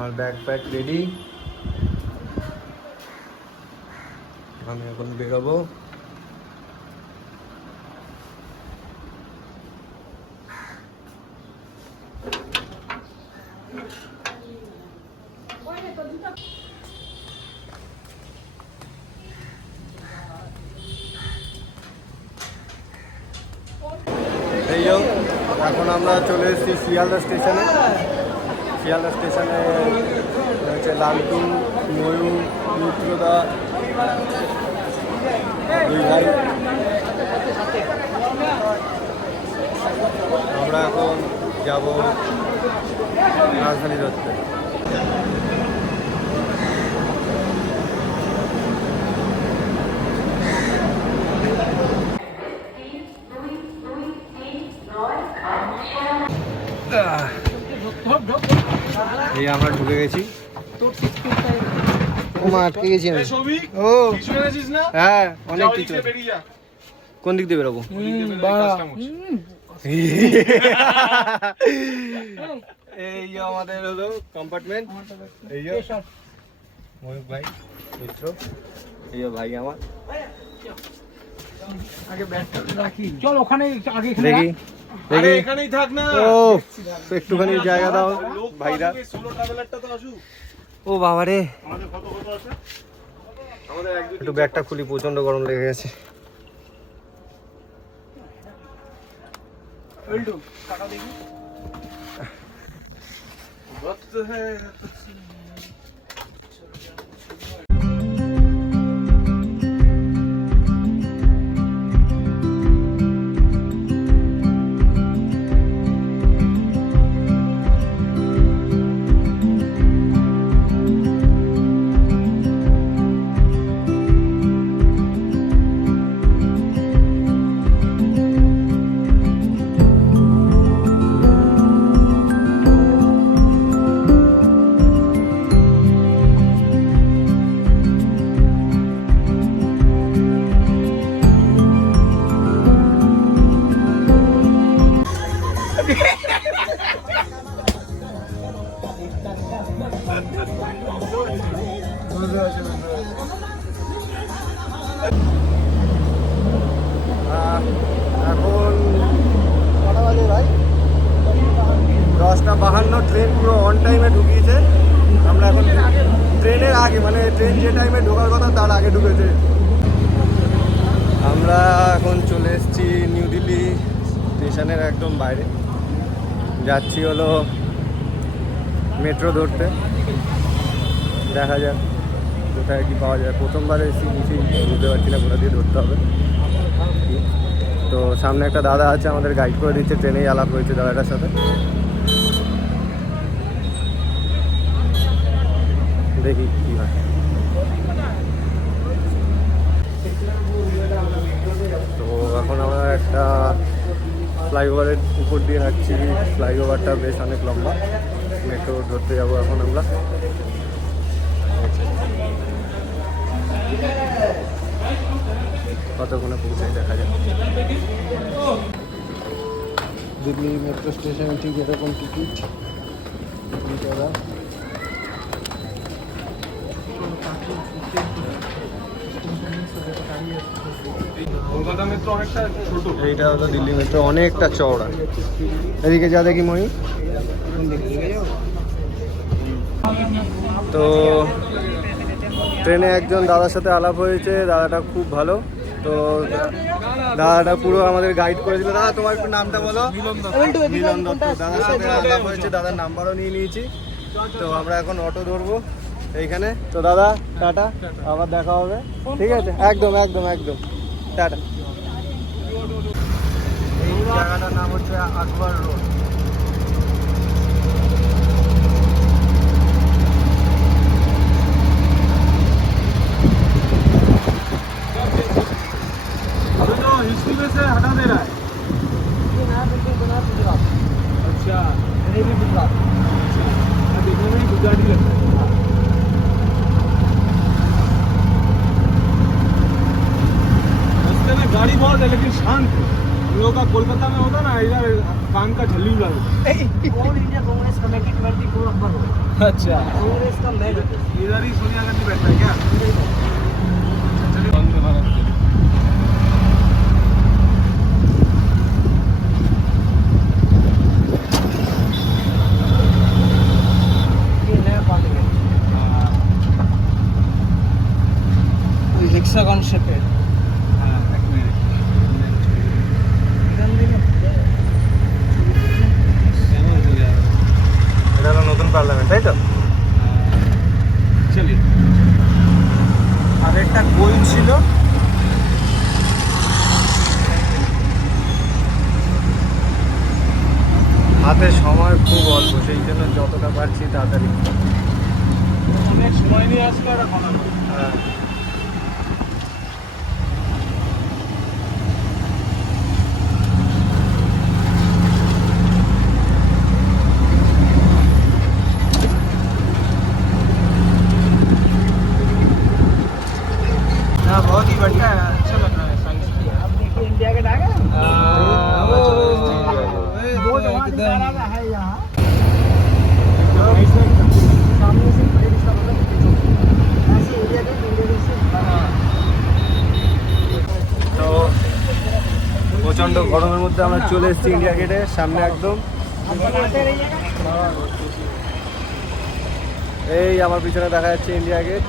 আমার bag pack ready, আমি এখন বেরোবো। এই এখন আমরা চলে এসেছি শিয়ালদা স্টেশনে। শিয়ালদা স্টেশনে হচ্ছে লালটু, ময়ূর, মিত্রদা, দুই ভাই। আমরা এখন যাব রাজধানী ধরতে। এই আমরা ঢুকে গেছি। ও মা আটকে গেছি আমি। ও হ্যাঁ, অনেক কিছু। কোন দিক দিয়ে বেরোবো? এই আমাদের হলো কম্পার্টমেন্ট। এই ময়ূক ভাই, মিত্র, এই ভাই আমার। আগে ব্যাগটা রাখি, চল ওখানে আগে দেখি আরে এখানেই থাক না। ও একটুখানি জায়গা দাও ভাইরা। ও বাবা রে, আমাদের কত আছে? আমাদের একটু ব্যাগটা খুলি, প্রচন্ড গরম লেগে গেছে। উল্টো টাকা দেখি। वक्त है এখন কটা বাজে ভাই? 10:52। ট্রেন পুরো অন টাইমে ঢুকিয়েছে। আমরা এখন ট্রেনের আগে, মানে ট্রেন যে টাইমে ঢোকার কথা তার আগে ঢুকেছে। আমরা এখন চলে এসেছি নিউ দিল্লি স্টেশনের একদম বাইরে। যাচ্ছি হলো মেট্রো ধরতে। দেখা যাক কোথায় কি পাওয়া যায়। প্রথমবার এসেছি, কিছুই বুঝতে পারছি না কোথা দিয়ে ধরতে হবে। তো সামনে একটা দাদা আছে, আমাদের গাইড করে দিচ্ছে। ট্রেনেই আলাপ হয়েছে দাদাটার সাথে। দেখি কি হয়। তো এখন আমরা একটা ফ্লাইওভারের উপর দিয়ে হাঁটছি। ফ্লাইওভারটা বেশ অনেক লম্বা। মেট্রো ধরতে যাবো এখন আমরা। কতক্ষণে পৌঁছাই দেখা যায়। দিল্লি মেট্রো স্টেশনে ঠিক এরকম টিকিট করা। কলকাতা মেট্রো অনেকটা ছোট। এইটা হলো দিল্লি মেট্রো, অনেকটা চওড়া। এদিকে যা দেখি ময়ূর। তো ট্রেনে একজন দাদার সাথে আলাপ হয়েছে, দাদাটা খুব ভালো। তো দাদাটা পুরো আমাদের গাইড করেছিল। দাদা তোমার একটু নামটা বলো। মিলন দত্ত। দাদার সাথে আলাপ হয়েছে, দাদার নাম্বারও নিয়ে নিয়েছি। তো আমরা এখন অটো ধরবো এইখানে। তো দাদা টাটা, আবার দেখা হবে। ঠিক আছে, একদম একদম একদম টাটা। এই জায়গাটার নাম হচ্ছে আকবর রোড। हिस्ट्री में से हटा दे रहा है। ये नया बिल्डिंग बना गुजरात। अच्छा, ये भी गुजरात। देखने में गुजराती लगता है। रास्ते में गाड़ी बहुत है लेकिन शांत है। हम लोग का कोलकाता में होता ना इधर कान का झल्ली उड़ा देता। All India Congress committee 24 number हो। अच्छा कांग्रेस का मैं इधर ही सोनिया गांधी बैठता है क्या? चलिए बंद में भारत के। ये नया पार्लियामेंट हेक्सागन शेपेड हाँ, एक मिनट। কেমন হয়ে যাবে? এটা হলো নতুন পার্লামেন্ট, তাই তো? চলিয়ে আর একটা গোল ছিল, হাতে সময় খুব অল্প, সেই জন্য যতটা পারছি তাড়াতাড়ি। অনেক সময় নিয়ে আসলে একটা কথা বলি। হ্যাঁ। हाँ, बहुत ही बढ़िया है, अच्छा लग रहा है साइज भी। आप देखिए इंडिया गेट आ गया बोर्ड वहाँ दिखा रहा है यहाँ सामने से परेड इसका मतलब ऐसे इंडिया गेट से তো প্রচণ্ড গরমের মধ্যে আমরা চলে এসেছি ইন্ডিয়া গেটের সামনে একদম। बनाते रहिएगा এই আমার পিছনে দেখা যাচ্ছে ইন্ডিয়া গেট।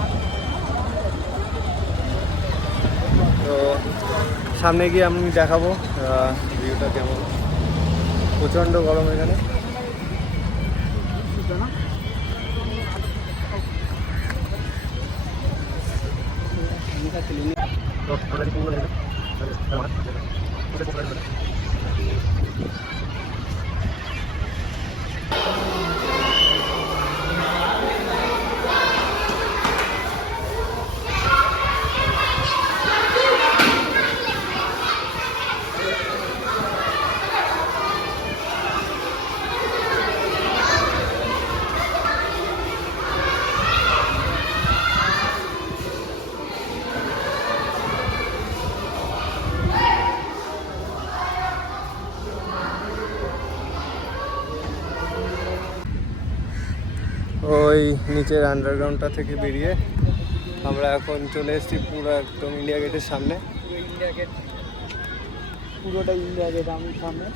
তো সামনে গিয়ে আমি দেখাবো ভিউটা কেমন। প্রচণ্ড গরম এখানে। ওই নিচের আন্ডারগ্রাউন্ডটা থেকে বেরিয়ে আমরা এখন চলে এসেছি পুরো একদম ইন্ডিয়া গেটের সামনে। इंडिया गेट পুরোটা ইন্ডিয়া গেট আমি সামনে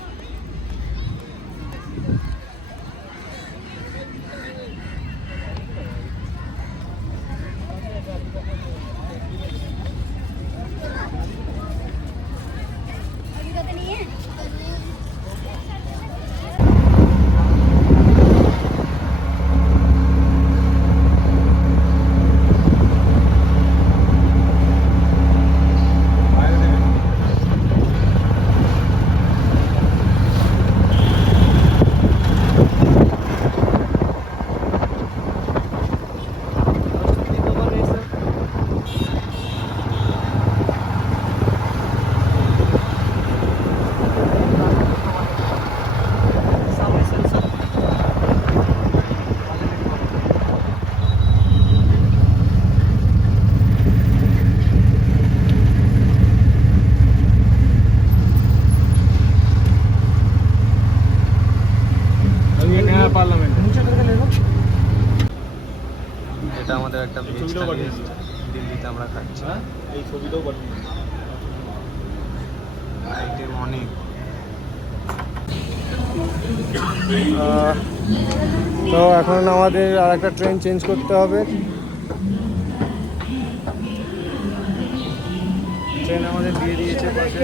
ये नया पार्लियामेंट है। नीचे करके ले लो এটা আমাদের একটা ভেজ ছবিটাও থালি, পাঠিয়েছি। দিল্লিতে আমরা খাচ্ছি। হ্যাঁ এই ছবিটাও পাঠিয়ে আইটেম অনেক। তো এখন আমাদের আর একটা ট্রেন চেঞ্জ করতে হবে। ট্রেন আমাদের দিয়ে দিয়েছে পাশে।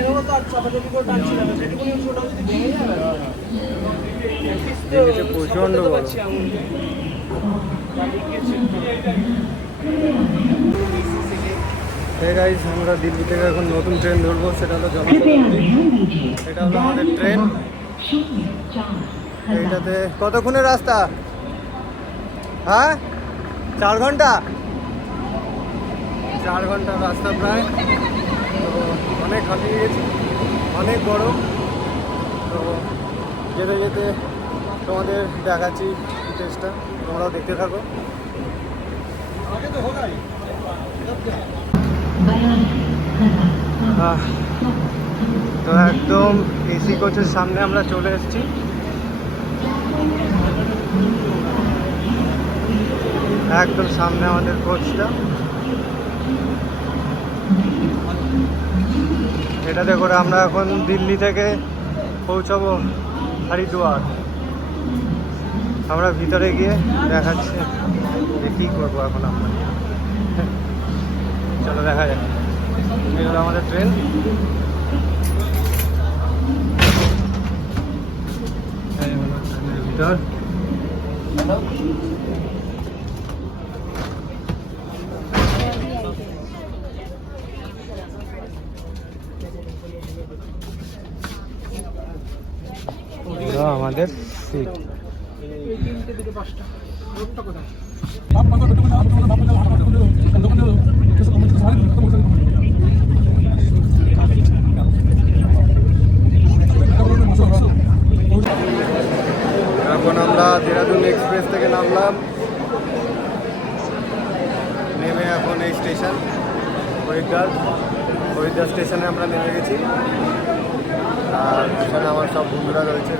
দিল্লিতে প্রচণ্ড গরম। Hey guys, আমরা দিল্লি থেকে এখন নতুন ট্রেন ধরবো, সেটা হলো জনশতাব্দী। এটা হলো আমাদের ট্রেন। এইটাতে কতক্ষণের রাস্তা? হ্যাঁ 4 ঘন্টা। 4 ঘন্টার রাস্তা প্রায়। তো অনেক হাঁপিয়ে গেছি, অনেক গরম। তো যেতে যেতে তোমাদের দেখাচ্ছি ফুটেজটা, তোমরাও দেখতে থাকো। তো একদম এসি কোচের সামনে আমরা চলে এসেছি। একদম সামনে আমাদের কোচটা, এটাতে করে আমরা এখন দিল্লি থেকে পৌঁছাবো হরিদ্বার। আমরা ভিতরে গিয়ে দেখাচ্ছি যে কী করবো এখন আমরা। চলো দেখা যাক। এই হলো আমাদের ট্রেন। এই হলো ট্রেনের ভিতর। আমাদের সিট। এখন আমরা দেহরাদুন এক্সপ্রেস থেকে নামলাম, নেমে এখন এই স্টেশন হরিদ্বার স্টেশনে আমরা নেমে গেছি। আর এখানে আমার সব বন্ধুরা রয়েছে।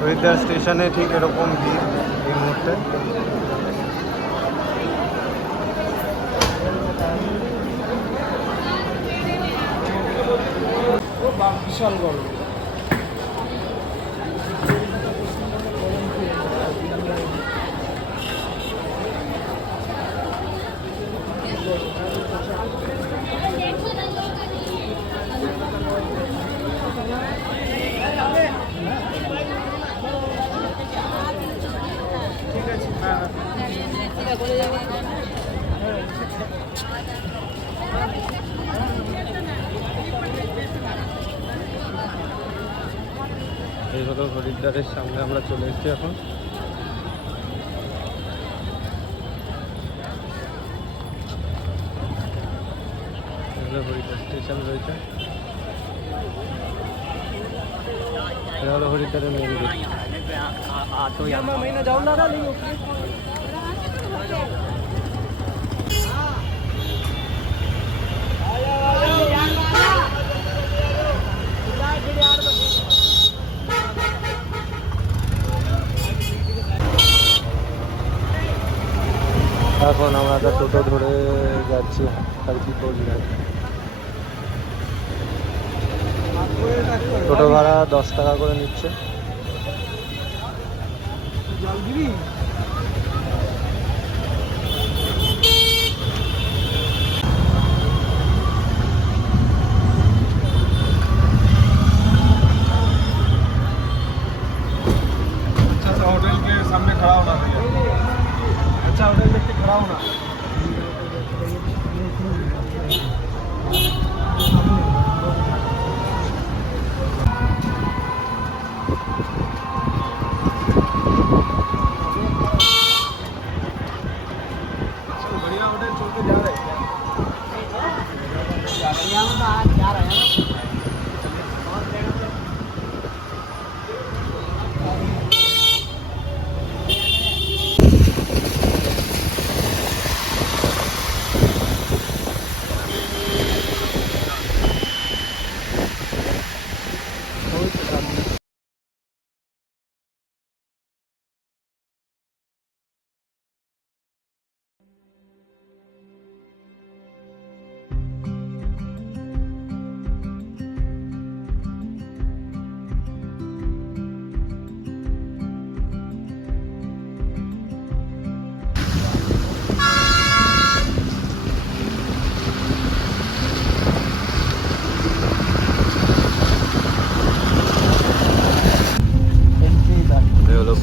হরিদ্বার স্টেশনে ঠিক এরকম ভিড় এই মুহূর্তে। বিশাল গরম। এই হলো হরিদ্বারের সামনে আমরা চলে এসেছি এখন। হরিদ্বার স্টেশন রয়েছে, এটা হলো হরিদ্বারের মেন গেট। এখন আমরা একটা টোটো ধরে যাচ্ছি আর কি করবি। টোটো ভাড়া 10 টাকা করে নিচ্ছে। अच्छा होटल के सामने खड़ा होना भैया। अच्छा होटल देख के खड़ा होना। बढ़िया होटल छोड़ के जा रहे हैं क्या? जा रहे हैं।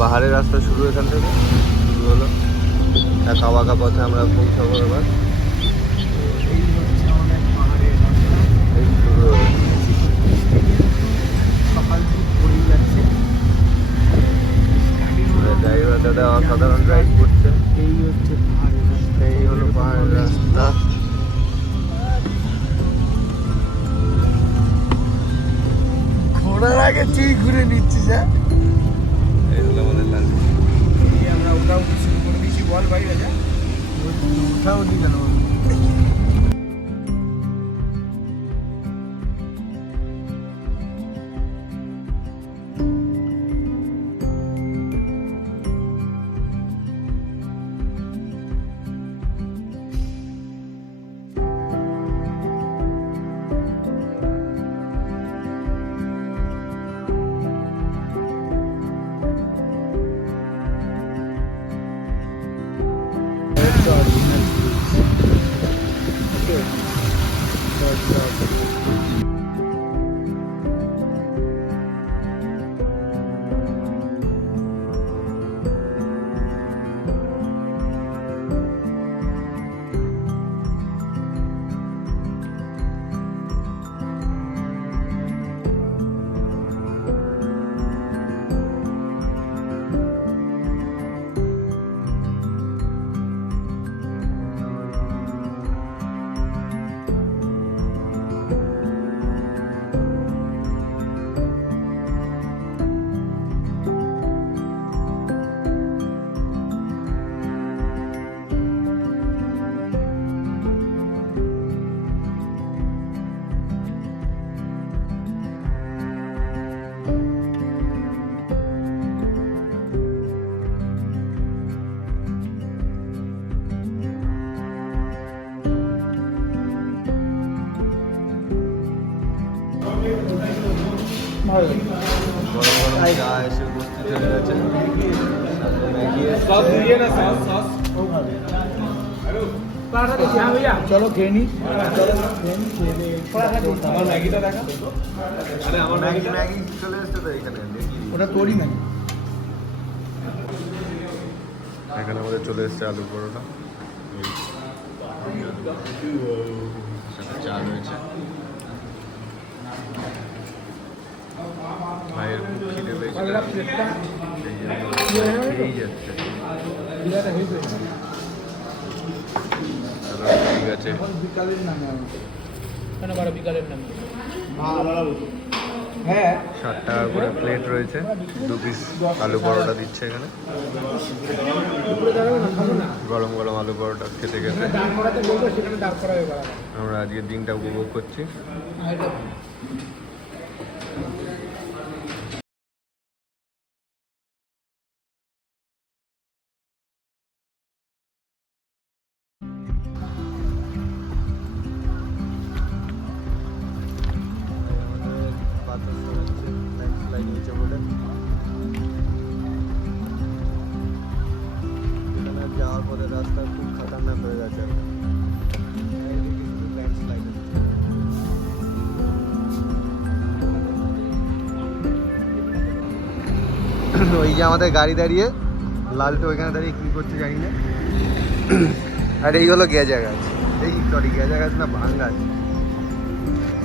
পাহাড়ের রাস্তা শুরু এখান থেকে শুরু হলো। একা বাঁকা পথে আমরা পৌঁছাবো এবার। এই শুরু হলো। ড্রাইভার দাদা অসাধারণ ড্রাইভ করছে। এই হলো পাহাড়ের রাস্তা। ঘোড়ার আগে তুই ঘুরে নিচ্ছিস। এই হলো আমাদের লাঞ্চ। আমরা উঠাউঠি শুরু করে দিয়েছি। বল ভাই রাজা উঠাও দি কেন গরম গরম চা এসে উপস্থিত হয়ে গেছে ম্যাগি চলো খেয়ে নি আমার ম্যাগিটা দেখা আরে আমার ম্যাগি ম্যাগি চলে এসছে তো এখানে দেখি ওটা তোরই না এখানে আমাদের চলে এসছে আলু পরোটা সাথে চা রয়েছে ভাইয়ের খুব খিদে পেয়েছে খেয়েই যাচ্ছে চলো, ঠিক আছে বিকালের নামে কেন বারো বিকালের নামে হ্যাঁ 60 টাকা করে প্লেট রয়েছে 2 পিস আলু পরোটা দিচ্ছে এখানে দুপুরে দাঁড়াবো না খাবো না গরম গরম আলু পরোটা খেতে খেতে দাঁড় করাতে বলবো সেখানে দাঁড় করাবে বাড়াবো আমরা আজকের দিনটা উপভোগ করছি যাওয়ার পরে রাস্তা খুব খাতারনাক হয়ে গেছে ওই যে আমাদের গাড়ি দাঁড়িয়ে লালটু ওইখানে দাঁড়িয়ে কি করছে জানি না আর এই হলো গেজা গাছ এই সরি গেজা গাছ না ভাঙ গাছ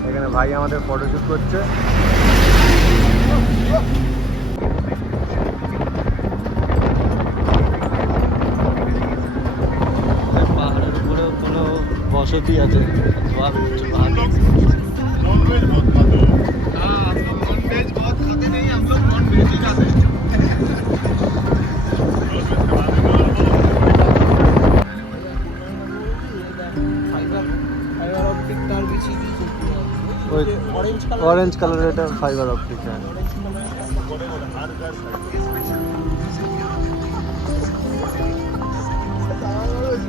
এখানে ভাই আমাদের ফটোশ্যুট করছে পাহাড়ের উপরেও কোনো বসতি আছে ऑरेंज कलर এটা ফাইবার অপটিক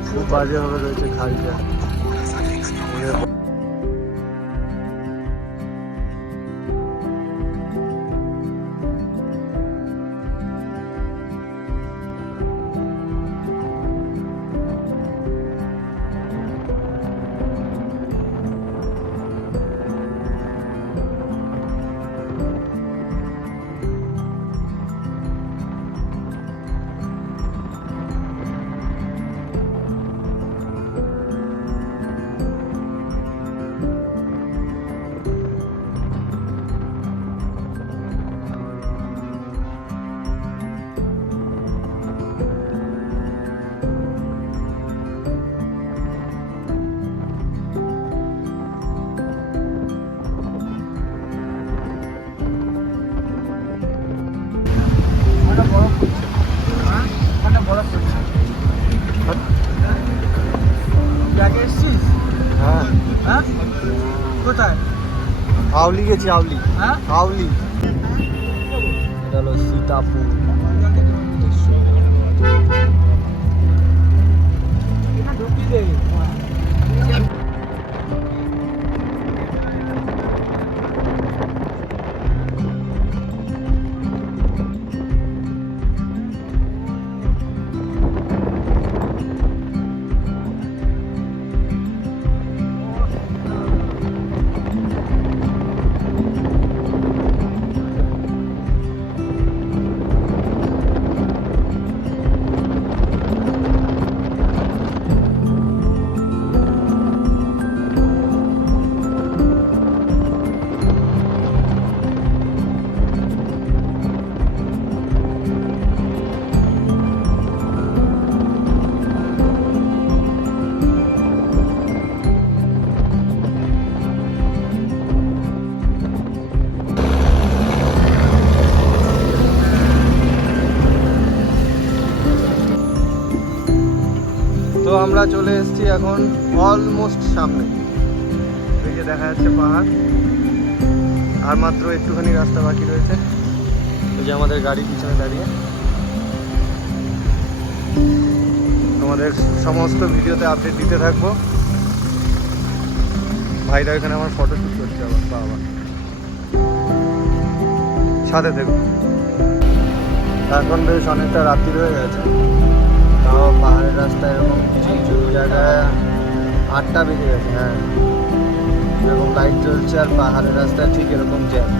খুব বাজেভাবে রয়েছে খালটা ব্যাগে এসছিস? হ্যাঁ, হ্যাঁ কোথায়? আউলি গেছি, আউলি। হ্যাঁ আউলি এটা হলো সীতাপুর। ঢুকি দে। তো আমরা চলে এসেছি এখন অলমোস্ট সামনে। এই যে দেখা যাচ্ছে পাহাড়, আর মাত্র একটুখানি রাস্তা বাকি রয়েছে। এই যে আমাদের গাড়ি পিছনে দাঁড়িয়ে। তোমাদের সমস্ত ভিডিওতে আপডেট দিতে থাকবো। ভাইরা এখানে আমার ফটো শুট করছে আবার, বাবা সাথে থেকো। এখন বেশ অনেকটা রাত্রি হয়ে গেছে, তাও পাহাড়ের রাস্তায় এরকম কিছু কিছু জায়গায় 8টা বেজে গেছে। হ্যাঁ, এরকম লাইট জ্বলছে আর পাহাড়ের রাস্তায় ঠিক এরকম জ্যাম।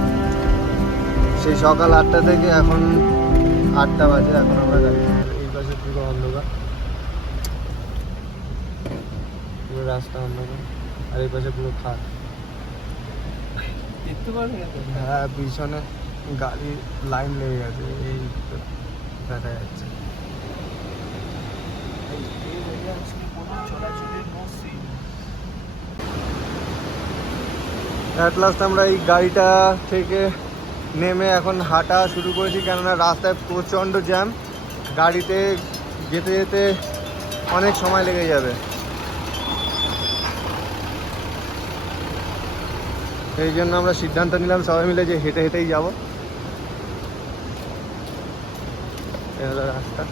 সেই সকাল 8টা থেকে এখন 8টা বাজে, এখন আমরা গাড়ি। এই পাশে পুরো অন্ধকার, পুরো রাস্তা অন্ধকার, আর এই পাশে পুরো খাট। হ্যাঁ, পিছনে গাড়ির লাইন লেগে গেছে, এই তো দেখা যাচ্ছে। অ্যাট লাস্ট আমরা এই গাড়িটা থেকে নেমে এখন হাঁটা শুরু করেছি, কেননা রাস্তায় প্রচণ্ড জ্যাম। গাড়িতে যেতে যেতে অনেক সময় লেগে যাবে। সেই জন্য আমরা সিদ্ধান্ত নিলাম সবাই মিলে যে হেঁটে হেঁটেই যাব। এই হলো রাস্তা।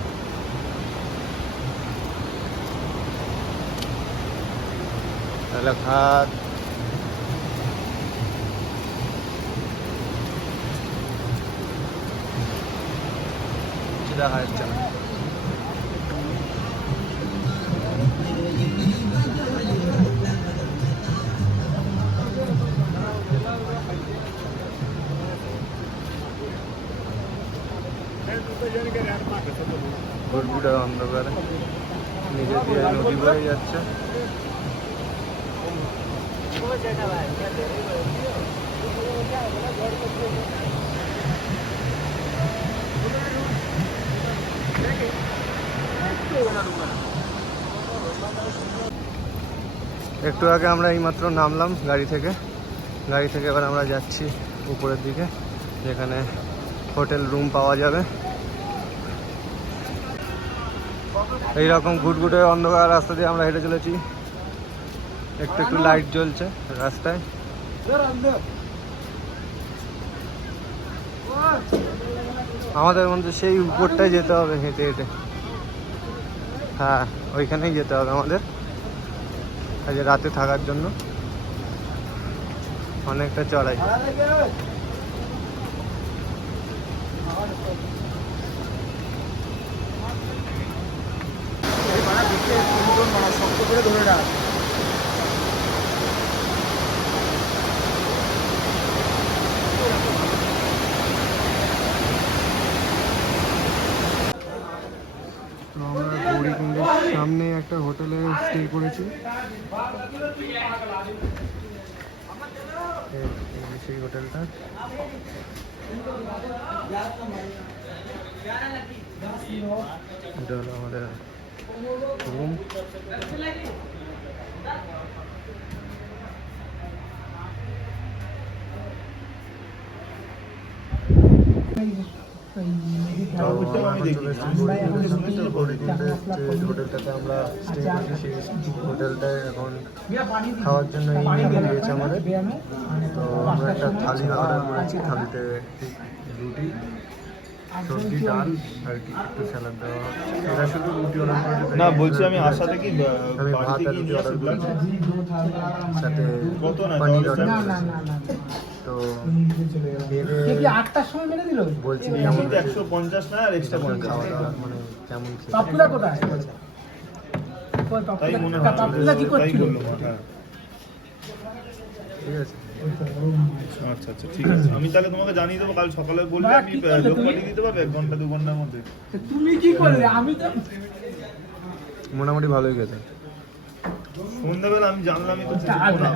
তাহলে খাট দেখা যাচ্ছে না। ঘুরঘুরে অন্ধকারে নিজে দিয়ে নদী বয়ে যাচ্ছে। একটু আগে আমরা এইমাত্র নামলাম গাড়ি থেকে। এবার আমরা যাচ্ছি উপরের দিকে, যেখানে হোটেল রুম পাওয়া যাবে। এইরকম ঘুটঘুটে অন্ধকার রাস্তা দিয়ে আমরা হেঁটে চলেছি। একটু একটু লাইট জ্বলছে রাস্তায়। আমাদের মধ্যে সেই উপরটায় যেতে হবে হেঁটে হেঁটে। হ্যাঁ, ওইখানেই যেতে হবে আমাদের, আজ রাতে থাকার জন্য। অনেকটা চড়াই। শক্ত করে ধরে রাখ। তো আমরা গৌরীকুণ্ডের সামনে একটা হোটেলে স্টে করেছি। সেই হোটেলটা এটা হলো আমাদের রুম। তো আমরা এখন চলে এসেছি গৌরীকুণ্ডের সামনে। তো গৌরীকুণ্ডের যে হোটেলটাতে আমরা স্টে করছি সেই হোটেলটায় এখন খাওয়ার জন্য এই মেনু দিয়েছে আমাদের। তো আমরা একটা থালি অর্ডার করেছি, থালিতে রুটি, সবজি, ডাল আর কি একটু স্যালাড দেওয়া হচ্ছে। এরা শুধু রুটি অর্ডার করেছে না বলছি আমি আশাতে কি আমি ভাত আর রুটি অর্ডার করেছি, সাথে কত না পনির দশ অর্ডার না করেছি। না না না তো কে কি 8টার সময় মেরে দিল? বলছি কেমন হয়েছে 150 না আর এক্সট্রা 50 খাওয়া দাওয়া, মানে কেমন খেতে। পাপুদা কোথায়? কই তাই মনে পাপুদা? পাপুদা কি হচ্ছে, তাই করছিল? বললো হ্যাঁ। ঠিক আছে, আচ্ছা আচ্ছা ঠিক আছে, আমি তাহলে তোমাকে জানিয়ে দেবো কাল সকালে বললে বাহ, আমি কি করলে লোক তুমি? পাঠিয়ে দিতে পারবে 1 ঘন্টা 2 ঘন্টার মধ্যে। তুমি কি করলে? আমি তো মোটামুটি ভালোই খেতে। সন্ধ্যাবেলা আমি জানলামই তো কিছু না।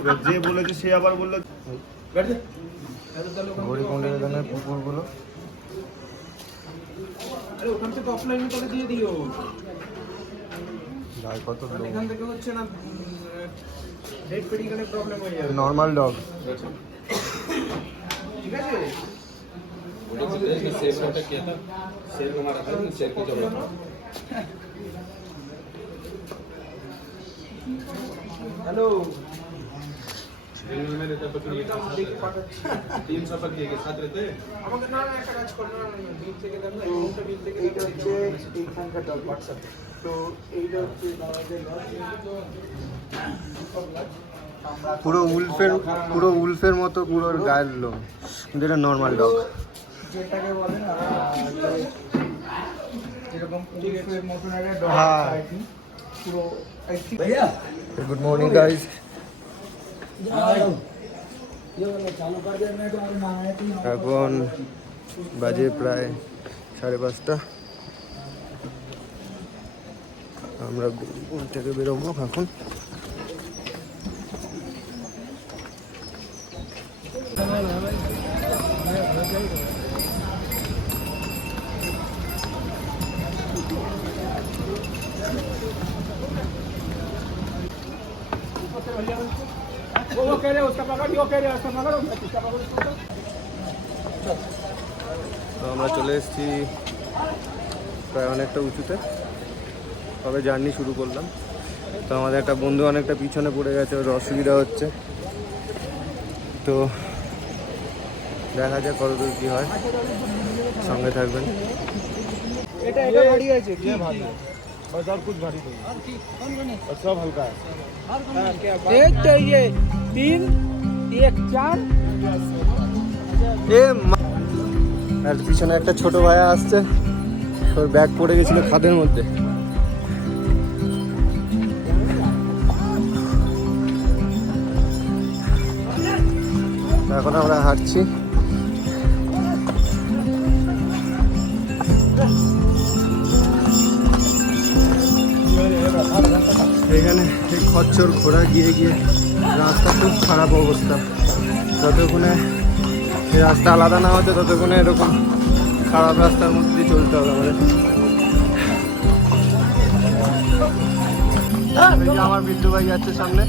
এবার যে বলেছে সে আবার বললো গৌরীকুণ্ডের এখানে পুকুরগুলো আরে ওখান থেকে অফলাইনে করে দিয়ে দিও, গায়ে কত এখান থেকে হচ্ছে না ডেট পেডিকেলে প্রবলেম হয়ে যাবে। Normal dog. ঠিক আছে হ্যালো আমাকে না একটা কাজ করো না, বিল থেকে দেন না, অ্যামাউন্টটা বিল থেকে এইটা হচ্ছে এইখানকার ডগ হোয়াটসঅ্যাপ। তো এইটা হচ্ছে আমাদের পুরো উলফের মতো পুরো গায়ের লোম, কিন্তু এটা নর্মাল ডগ। যেটাকে বলেন এরকম উলফের মতন একটা ডগ হ্যাঁ। আই থিংক পুরো I think good morning guys. এখন বাজে প্রায় 5:30। আমরা ঘুম থেকে বেরোবো এখন। वो कह रहे उसका पकड़, वो कह रहे उसका पकड़ो, इसका पकड़ो, इसका पकड़ो। তো আমরা চলে এসেছি প্রায় অনেকটা উঁচুতে, তবে জার্নি শুরু করলাম। তো আমাদের একটা বন্ধু অনেকটা পিছনে পড়ে গেছে, ওর অসুবিধা হচ্ছে। তো দেখা যাক কতদূর কী হয়, সঙ্গে থাকবেন। এটা গাড়ি আছে কি ভালো बस और कुछ भारी नहीं और सब हल्का है। एक तो ये 3 1 4 আর পিছনে একটা ছোট ভাইয়া আসছে, ওর ব্যাগ পড়ে গেছিল খাদের মধ্যে। এখন আমরা হাঁটছি। এখানে এই খচ্চর ঘোড়া গিয়ে গিয়ে রাস্তা খুব খারাপ অবস্থা। যতক্ষণে এই রাস্তা আলাদা না হচ্ছে ততক্ষণে এরকম খারাপ রাস্তার মধ্যে দিয়ে চলতে হবে আমাদের। এই যে আমার বিল্টু ভাই যাচ্ছে সামনে,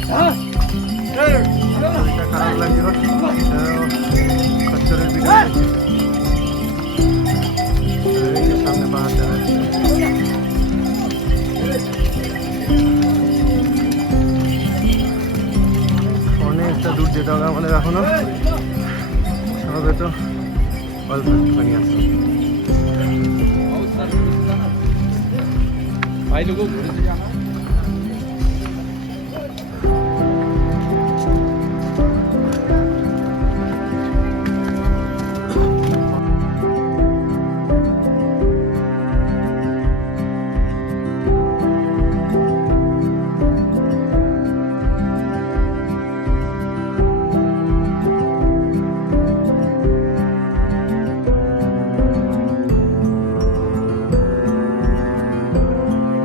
শরীরটা খারাপ লাগছিল খচ্চরের ভিতরে। এই যে সামনে পাহাড়টা আছে। অনেকটা দূর যেতে হবে আমাদের এখনো, হবে তো অল্প একটুখানি আসছে। भाई लोगों घूमने से जाना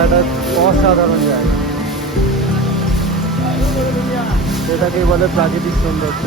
একটা অসাধারণ জায়গা, সেটাকেই বলে প্রাকৃতিক সৌন্দর্য।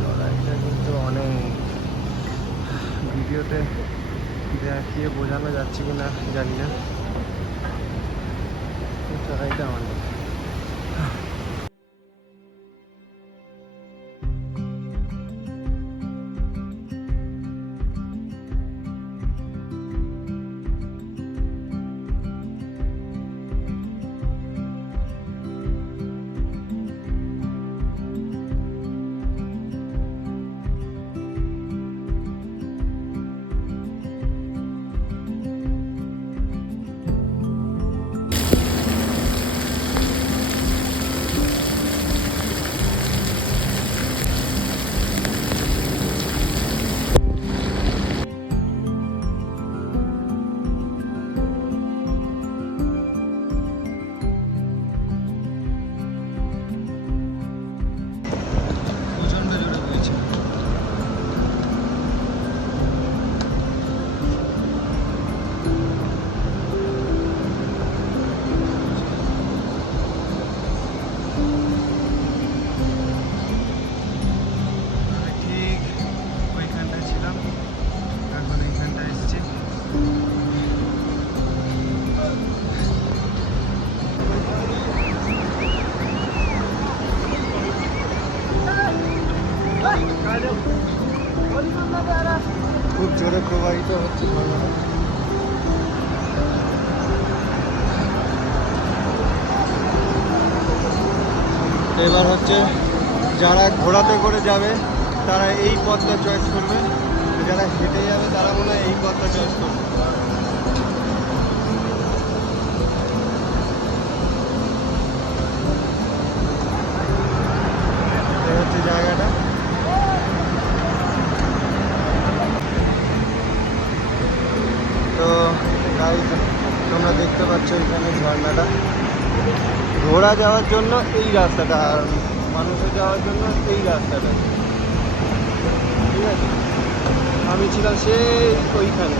চড়াইটা কিন্তু অনেক, ভিডিওতে দেখিয়ে বোঝানো যাচ্ছে কি না জানি না, চড়াইটা অনেক। প্রচন্ড জোরে বইছে। আমি ঠিক ওইখানটায় ছিলাম, এখন এইখানটায় এসেছি। খুব জোরে প্রবাহিত হচ্ছে ঝর্ণাটা। এবার হচ্ছে যারা ঘোড়াতে করে যাবে তারা এই পথটা চয়েস করবে, যারা হেঁটে যাবে তারা মনে হয় এই পথটা চয়েস করবে। এই হচ্ছে জায়গাটা। তো গাইস তোমরা দেখতে পাচ্ছ এখানে ঝর্ণাটা, ঘোড়া যাওয়ার জন্য এই রাস্তাটা আর মানুষের যাওয়ার জন্য এই রাস্তাটা, ঠিক আছে। আমি ছিলাম সেই ওইখানে।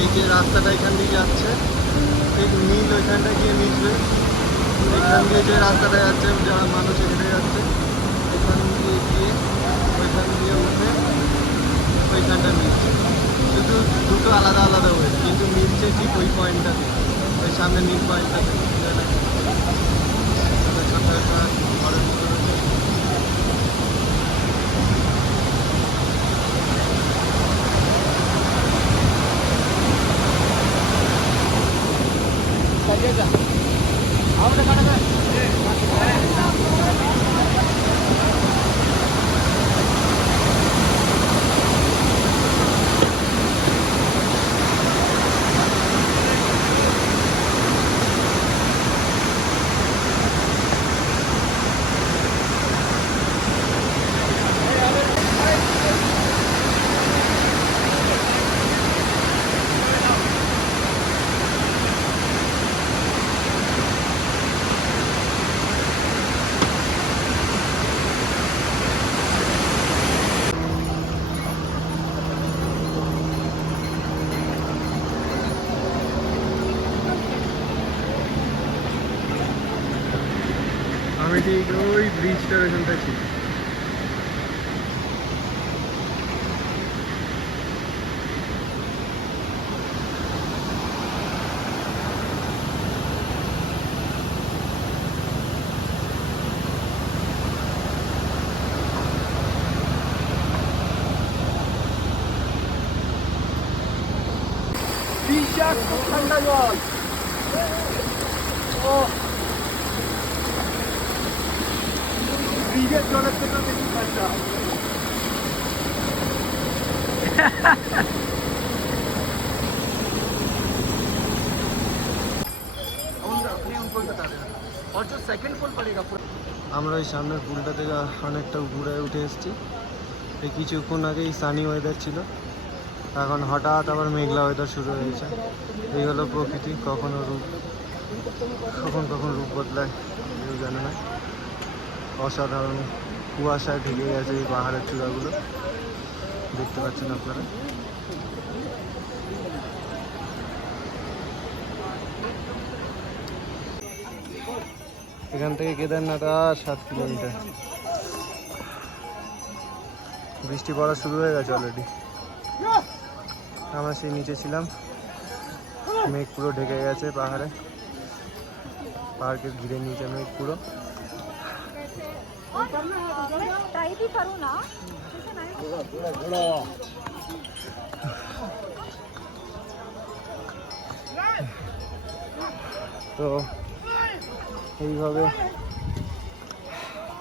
এই যে রাস্তাটা এখান দিয়ে যাচ্ছে, এই নীল ওইখানটা গিয়ে মিশবে, এখান দিয়ে যে রাস্তাটা যাচ্ছে যারা মানুষ হেঁটে যাচ্ছে এখান দিয়ে গিয়ে ওইখান দিয়ে উঠে ওইখানটা মিলছে, শুধু দুটো আলাদা আলাদা ওয়ে কিন্তু মিলছে ঠিক ওই পয়েন্টটাতে, ওই সামনে নীল পয়েন্টটাতে। ছোট্ট একটা ঘরের মতো রয়েছে। আমি ঠিক ওই ব্রিজটার ওখানটায় ছিল। বিষাক্ত ঠান্ডা জল। ও ব্রিজের জলের থেকে বেশি ঠান্ডা। আমরা ওই সামনের পুলটা থেকে অনেকটা ঘুরে উঠে এসেছি। এই কিছুক্ষণ আগেই সানি ওয়েদার ছিল, এখন হঠাৎ আবার মেঘলা ওয়েদার শুরু হয়েছে। এই হলো প্রকৃতি, কখন রূপ বদলায় কেউ জানে না। অসাধারণ কুয়াশায় ঢেকে গেছে এই পাহাড়ের চূড়াগুলো, দেখতে পাচ্ছেন আপনারা। এখান থেকে কেদারনাথ আর 7 কিলোমিটার। বৃষ্টি পড়া শুরু হয়ে গেছে অলরেডি। আমরা সেই নিচে ছিলাম, মেঘ পুরো ঢেকে গেছে পাহাড়ে, পাহাড়কে ঘিরে নিচে মেঘ পুরো। তো এইভাবে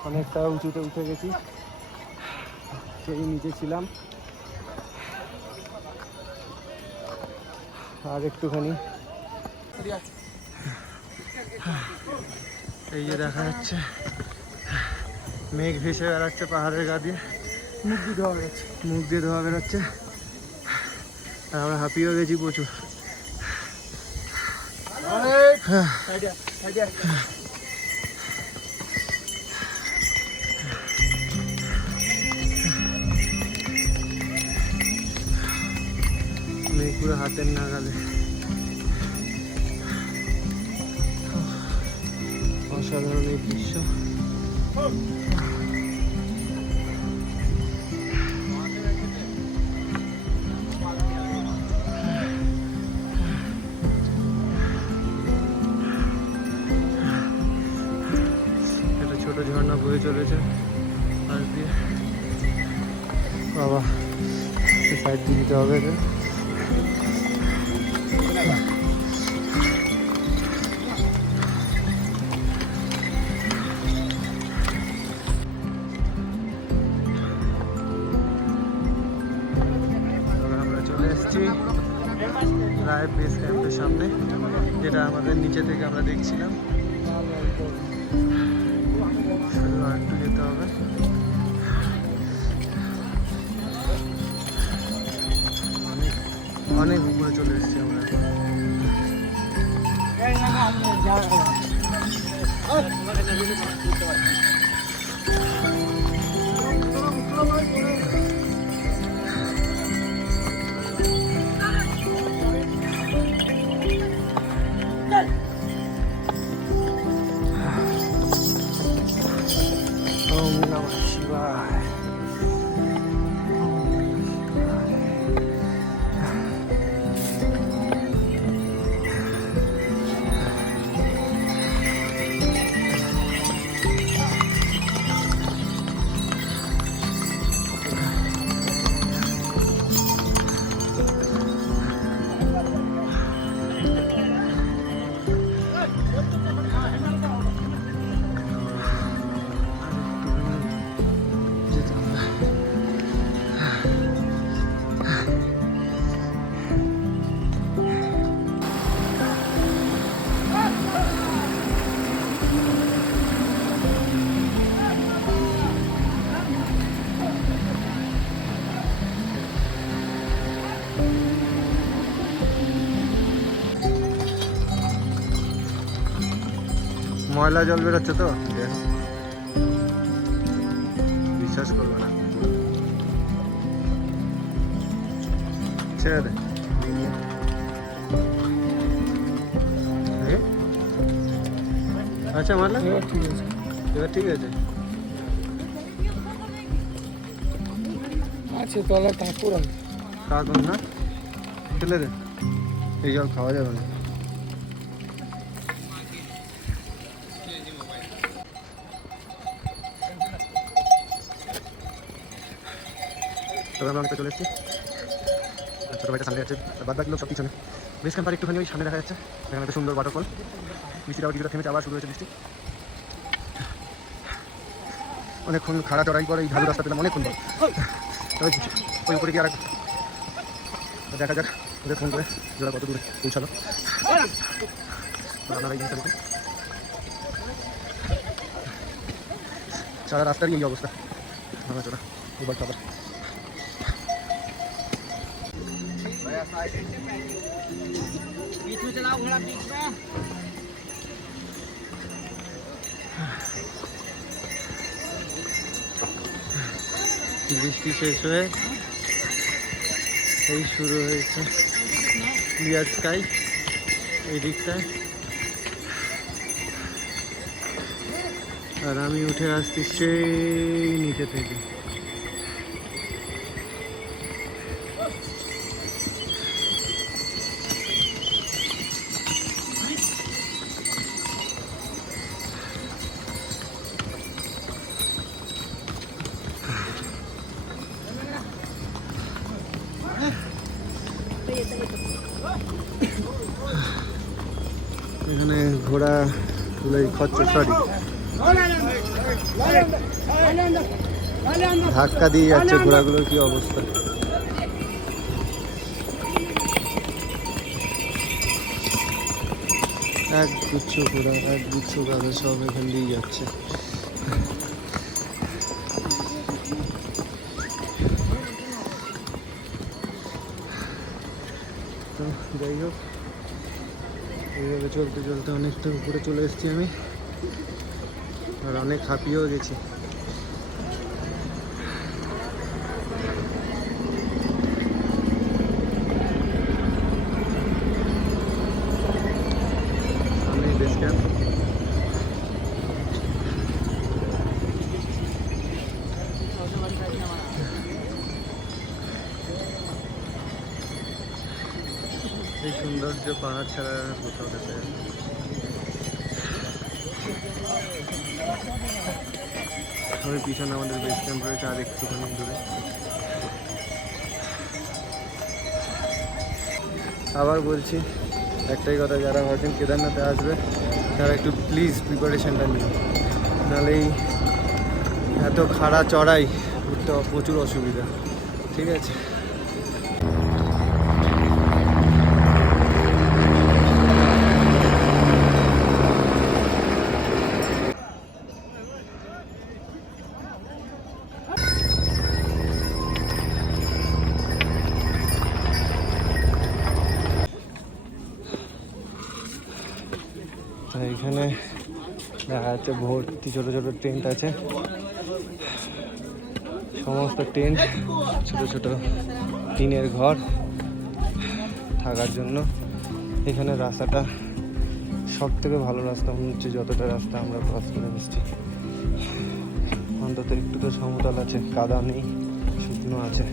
অনেকটা উঁচুতে উঠে গেছি, সেই নিচে ছিলাম। আর একটুখানি এই যে দেখা যাচ্ছে মেঘ ভেসে বেড়াচ্ছে পাহাড়ের গা দিয়ে, মুখ দিয়ে ধোয়া বেরোচ্ছে। আর আমরা হাঁপিয়েও গেছি প্রচুর। মেঘ পুরো হাতের নাগালে, অসাধারণ এই দৃশ্য। একটা ছোট ঝর্ণা বয়ে চলেছে পাশ দিয়ে। বাবা, সাইড দিয়ে দিতে হবে এটা। রায় বেস ক্যাম্পের সামনে, যেটা আমাদের নিচে থেকে আমরা দেখছিলাম। শুধু আর একটু যেতে হবে। অনেক উপরে চলে এসেছি আমরা। ওম নমঃ শিবায়। ময়লা জল বেরোচ্ছে তো, বিশ্বাস করবো না, ছেড়ে দে। আচ্ছা মারলা, এবার ঠিক আছে। আছে তলা ঠাকুর কাকুন না, ফেলে দে, এই জল খাওয়া যাবে না। তবে আমরা অনেকটা চলে এসেছি, ছোটো ভাইটা সামনে যাচ্ছে, বাদ বাকি লোক সব পিছনে। বেশ ক্যাম্পার একটুখানি ওই সামনে দেখা যাচ্ছে, এখানে একটা সুন্দর ওয়াটারফল। বৃষ্টিটা কিছুটা থেমেছে, আবার শুরু হয়েছে বৃষ্টি। অনেকক্ষণ খাড়া চড়াই করে এই ঢালু রাস্তা পেলাম অনেকক্ষণ পর। তবে ওই উপরে গিয়ে আর দেখা যাক ওদের ফোন করে যারা কত দূরে পৌঁছালো। আপনারা এই জিনিসটা দেখুন, সারা রাস্তারই এই অবস্থা, ভাঙা চোরা এবার খাবার। बीच में चलाओ घोड़ा, बीच में। বৃষ্টি শেষ হয়ে এই শুরু হয়েছে ক্লিয়ার স্কাই এই দিকটায়। আর আমি উঠে আসছি সেই নিচে থেকে। এখানে ঘোড়া খরচা, সরি ধাক্কা দিয়ে যাচ্ছে ঘোড়াগুলোর কি অবস্থা। এক গুচ্ছ ঘোড়া, এক গুচ্ছ গাড়ি সব এখান দিয়ে যাচ্ছে। তো যাই হোক, এইভাবে চলতে চলতে অনেকটা উপরে চলে এসেছি আমি, আর অনেক হাঁপিয়েও গেছি। সামনেই বেস ক্যাম্প। এই সৌন্দর্য পাহাড় ছাড়া কোথাও দেখা যায় না। ওই পিছনে আমাদের বেস ক্যাম্প রয়েছে আর একটুখানি দূরে। আবার বলছি একটাই কথা, যারা ভাবছেন কেদারনাথে আসবে তারা একটু প্লিজ প্রিপারেশনটা নিন, নাহলে এই এত খাড়া চড়াই উঠতে প্রচুর অসুবিধা। ঠিক আছে, এখানে দেখা যাচ্ছে ভর্তি ছোটো ছোটো টেন্ট আছে, সমস্ত টেন্ট, ছোটো ছোটো টিনের ঘর থাকার জন্য। এখানে রাস্তাটা সব থেকে ভালো রাস্তা মনে হচ্ছে, যতটা রাস্তা আমরা ক্রস করে এসেছি। অন্তত একটু তো সমতল আছে, কাদা নেই, শুকনো আছে।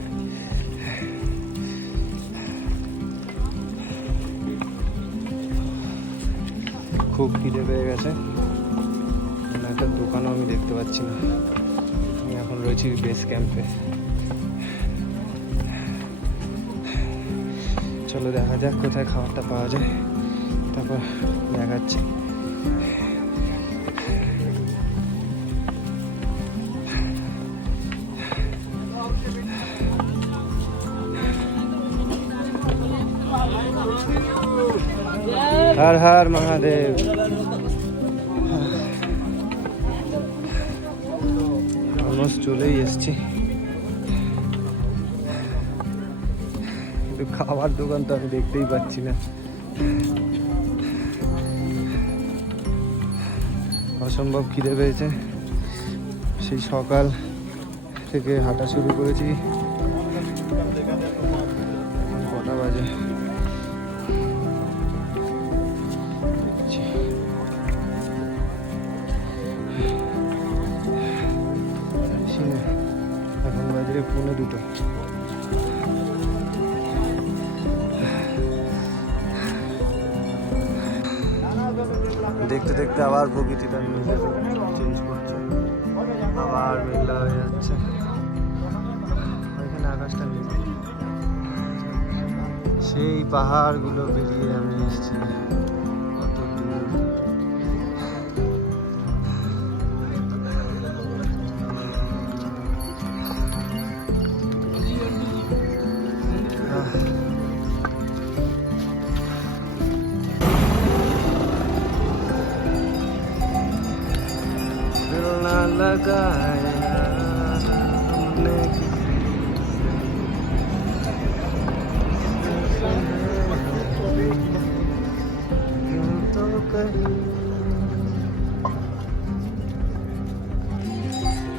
খুব খিদে পেয়ে গেছে, একটা দোকানও আমি দেখতে পাচ্ছি না। আমি এখন রয়েছি বেস ক্যাম্পে। চলো দেখা যাক কোথায় খাবারটা পাওয়া যায়, তারপর দেখাচ্ছি। হর হর মহাদেব। অলমোস্ট চলেই এসছি, কিন্তু খাবার দোকান তো আমি দেখতেই পাচ্ছি না। অসম্ভব খিদে পেয়েছে, সেই সকাল থেকে হাঁটা শুরু করেছি। কটা বাজে? এখন বাজে 1:45। দেখতে দেখতে আবার প্রকৃতিটা চেঞ্জ করছে, আবার মেঘলা হয়ে যাচ্ছে। ওইখানে আকাশটা নেই, সেই পাহাড়গুলো বেরিয়ে আমি এসেছি কত দূর। दिल ना लगाया हमने किसी से ওকে।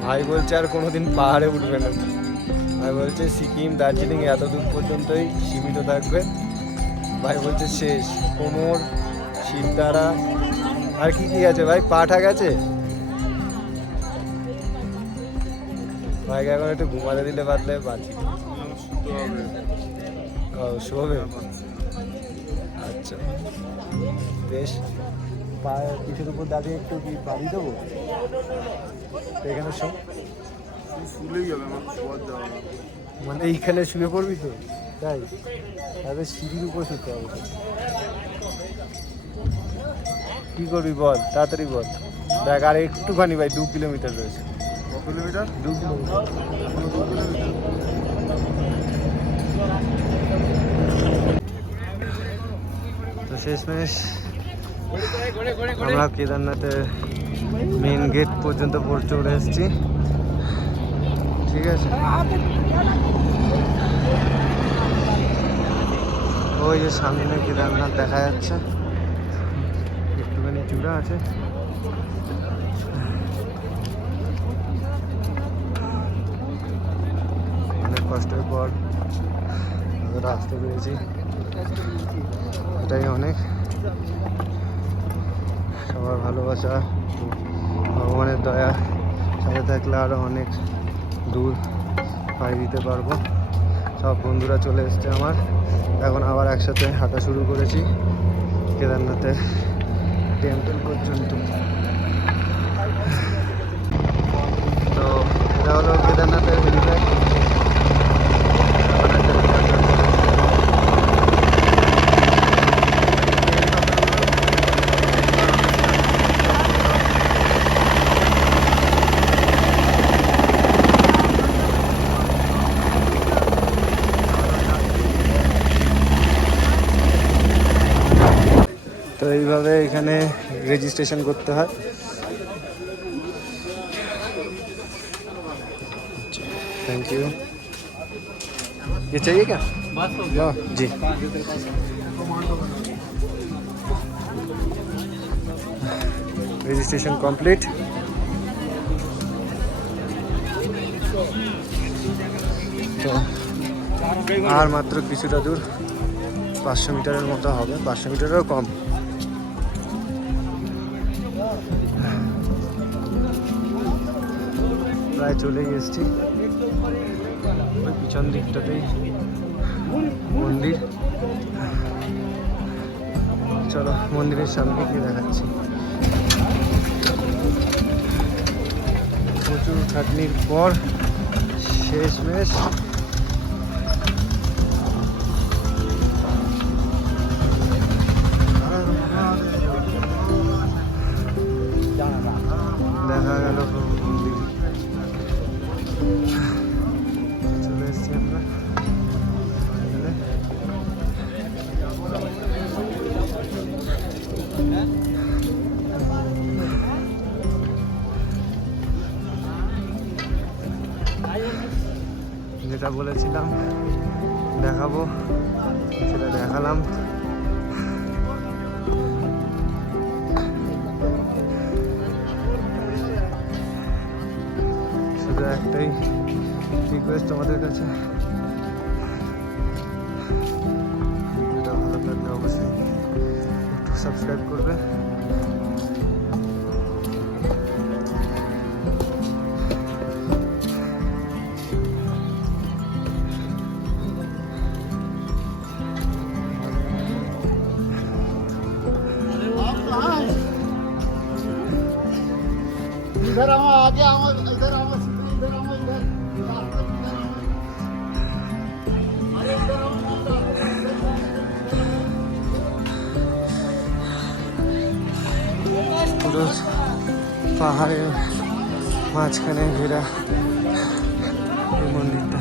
ভাই বলছে আর কোনোদিন পাহাড়ে উঠবে না। ভাই বলছে সিকিম দার্জিলিং এত দূর পর্যন্তই সীমিত থাকবে। ভাই বলছে শেষ, কোমর, শিরদাঁড়া আর কি কি আছে ভাই, পাঠা গেছে। ভাইকে এখন একটু ঘুমাতে দিলে পারলে বাঁচি। ও শোবে, আচ্ছা বেশ। পায়ের পিঠের উপর দাঁড়িয়ে একটু কি বাড়ি দেবো এখানে শো, ফুলেই যাবে আমার শোয়ার যাওয়া না। মানে এইখানে শুয়ে পড়বি তো, তাই তাহলে সিঁড়ির উপর শুতে হবে। কি করবি বল, তাড়াতাড়ি বল। দেখ আর একটুখানি ভাই, 2 কিলোমিটার রয়েছে। কত কিলোমিটার? 2 কিলোমিটার। তো শেষমেশ আমরা কেদারনাথের মেন গেট পর্যন্ত চলে এসেছি। ঠিক আছে, ওই যে সামনে কেদারনাথ দেখা যাচ্ছে, একটুখানি চূড়া আছে। অনেক কষ্টের পর রাস্তা পেয়েছি, এটাই অনেক। সবার ভালোবাসা, ভগবানের দয়া সাথে থাকলে আরও অনেক দূর পাড়ি দিতে পারবো। সব বন্ধুরা চলে এসছে আমার, এখন আবার একসাথে হাঁটা শুরু করেছি কেদারনাথের টেম্পল পর্যন্ত। তো এটা হলো কেদারনাথের হেলিপ্যাড। তো এইভাবে এখানে রেজিস্ট্রেশন করতে হয়। Thank you. ये चाहिए क्या? जी। Registration complete. তো আর মাত্র কিছুটা দূর, 500 মিটারের মতো হবে, 500 মিটারেরও কম। প্রায় চলে এসেছি, ওই পিছন দিকটাতেই মন্দির। চলো মন্দিরের সামনে গিয়ে দেখাচ্ছি। প্রচুর খাটনির পর শেষমেশ দেখা গেল মন্দির। চলে এসছি আমরা। যেটা বলেছিলাম দেখাবো সেটা দেখালাম। শুধু একটাই রিকোয়েস্ট তোমাদের কাছে, ভিডিওটা ভালো লাগলে অবশ্যই একটু সাবস্ক্রাইব করবে। इधर आओ, आगे आओ, इधर आओ, इधर आओ, इधर अरे इधर आओ। পুরো পাহাড়ের মাঝখানে ঘেরা এই মন্দিরটা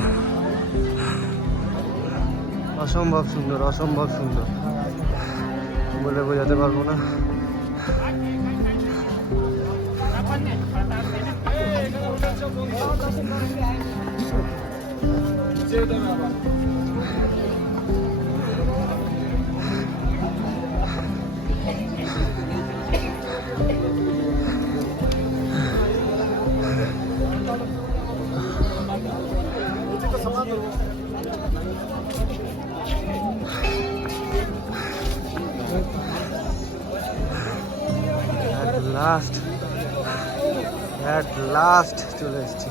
অসম্ভব সুন্দর, অসম্ভব সুন্দর, বলে বোঝাতে পারবো না। লাস্ট চলে এসেছি।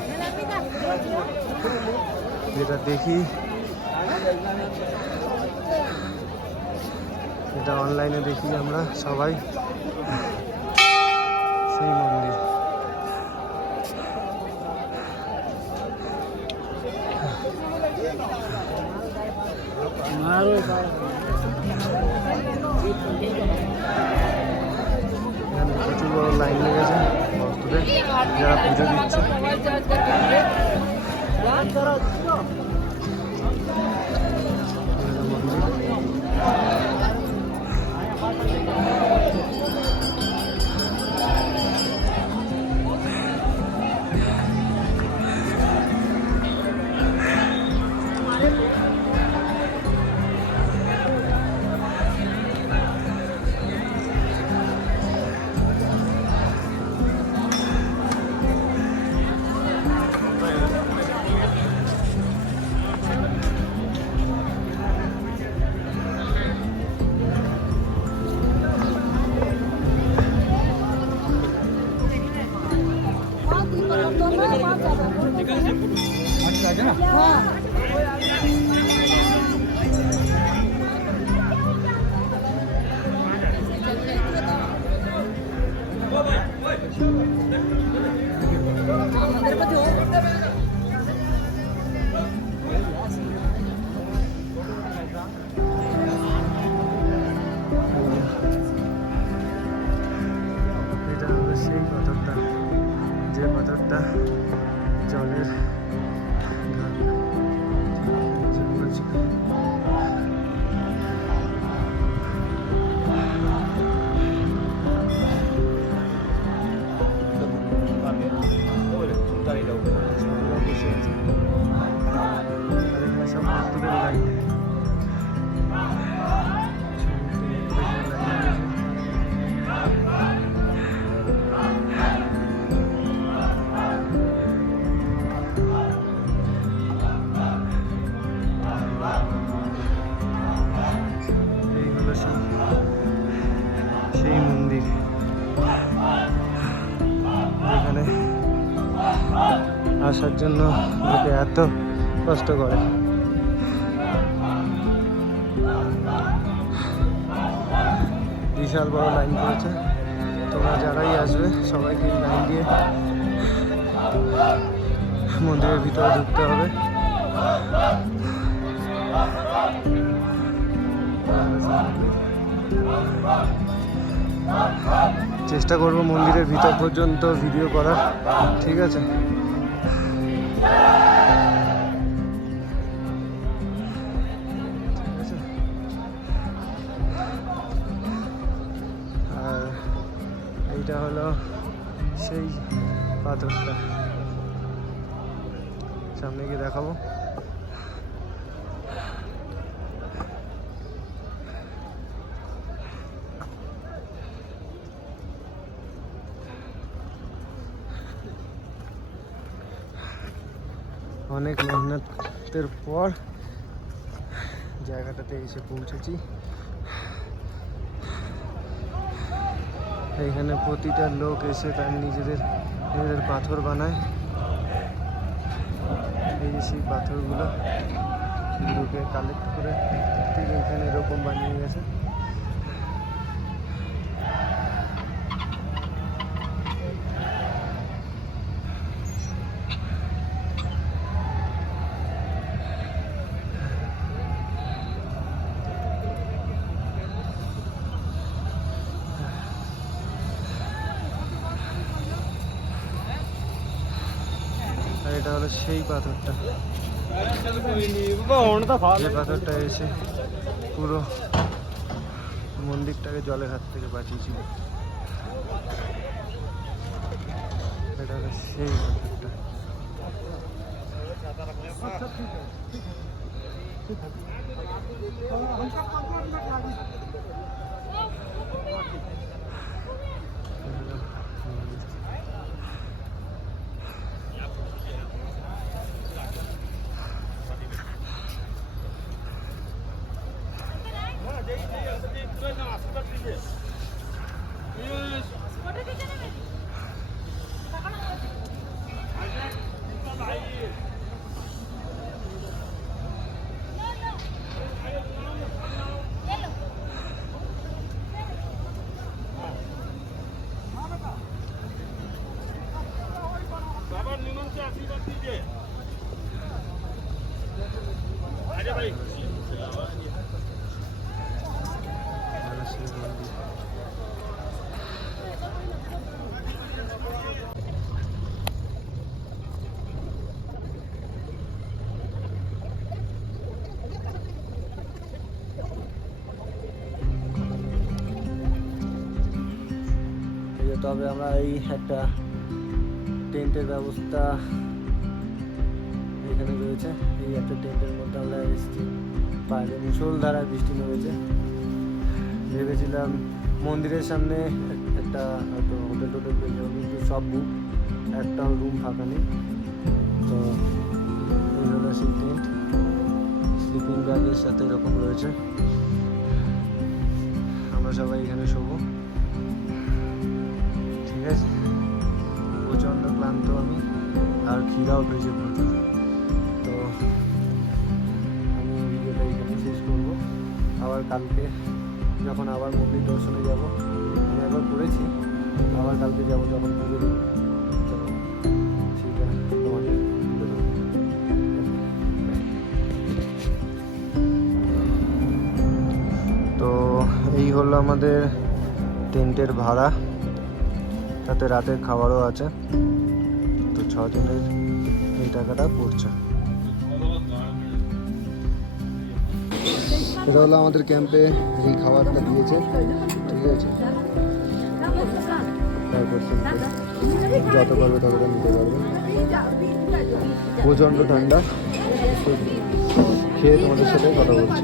যেটা দেখি, এটা অনলাইনে দেখি আমরা সবাই, সেই মন্দির। এখানে প্রচুর বড় লাইন লেগেছে ভক্তদের যারা পুজো দিচ্ছে। এটা হলো সেই পাথরটা, যে পাথরটা জলের সেই মন্দির, এখানে আসার জন্য লোকে এত কষ্ট করে। বিশাল বড় লাইন পড়েছে, তোমরা যারাই আসবে সবাইকে এই লাইন দিয়ে মন্দিরের ভিতরে ঢুকতে হবে। চেষ্টা করবো মন্দিরের ভিতর পর্যন্ত ভিডিও করার, ঠিক আছে? আর এইটা হলো সেই পাথরটা, সামনে গিয়ে দেখাবো। অনেক মেহনতের পর জায়গাটাতে এসে পৌঁছেছি। এইখানে প্রতিটা লোক এসে তার নিজেদের পাথর বানায়। এই যে সেই পাথরগুলো লোকে কালেক্ট করে ঠিক এখানে এরকম বানিয়ে গেছে। আর এটা হলো সেই পাথরটা, যে পাথরটা এসে পুরো মন্দিরটাকে জলের হাত থেকে বাঁচিয়েছিল। এটা হলো সেই পাথরটা। তবে আমরা এই একটা টেন্টের ব্যবস্থা এখানে রয়েছে। এই একটা টেন্টের মধ্যে আমরা এসেছি, বাইরে মুষলধারায় বৃষ্টি নেমেছে। ভেবেছিলাম মন্দিরের সামনে একটা হয়তো হোটেল টোটেল পেয়ে যাবো, কিন্তু সব বুক, একটাও রুম ফাঁকা নেই। তো এই হলো সেই টেন্ট, স্লিপিং ব্যাগের সাথে এরকম রয়েছে। আমরা সবাই এখানে শোবো, ঠিক আছে। প্রচণ্ড ক্লান্ত আমি, আর খিদাও পেয়েছে প্রচুর। তো আমি ভিডিওটা এখানে শেষ করবো। আবার কালকে যখন আবার মন্দির দর্শনে যাব, আমি একবার করেছি, আবার কালকে যাবো যখন পুজো দেবো, তো সেটা তোমাদের তুলে দেবো। তো এই হলো আমাদের টেন্টের ভাড়া, তাতে রাতের খাবারও আছে। তো 6 দিনের এই টাকাটা পড়ছে। এটা হলো আমাদের ক্যাম্পে এই খাবারটা দিয়েছে, ঠিক আছে। তারপর যত পারবে ততটা নিতে পারবে। প্রচণ্ড ঠান্ডা, খেয়ে তোমাদের সাথে কথা বলছি।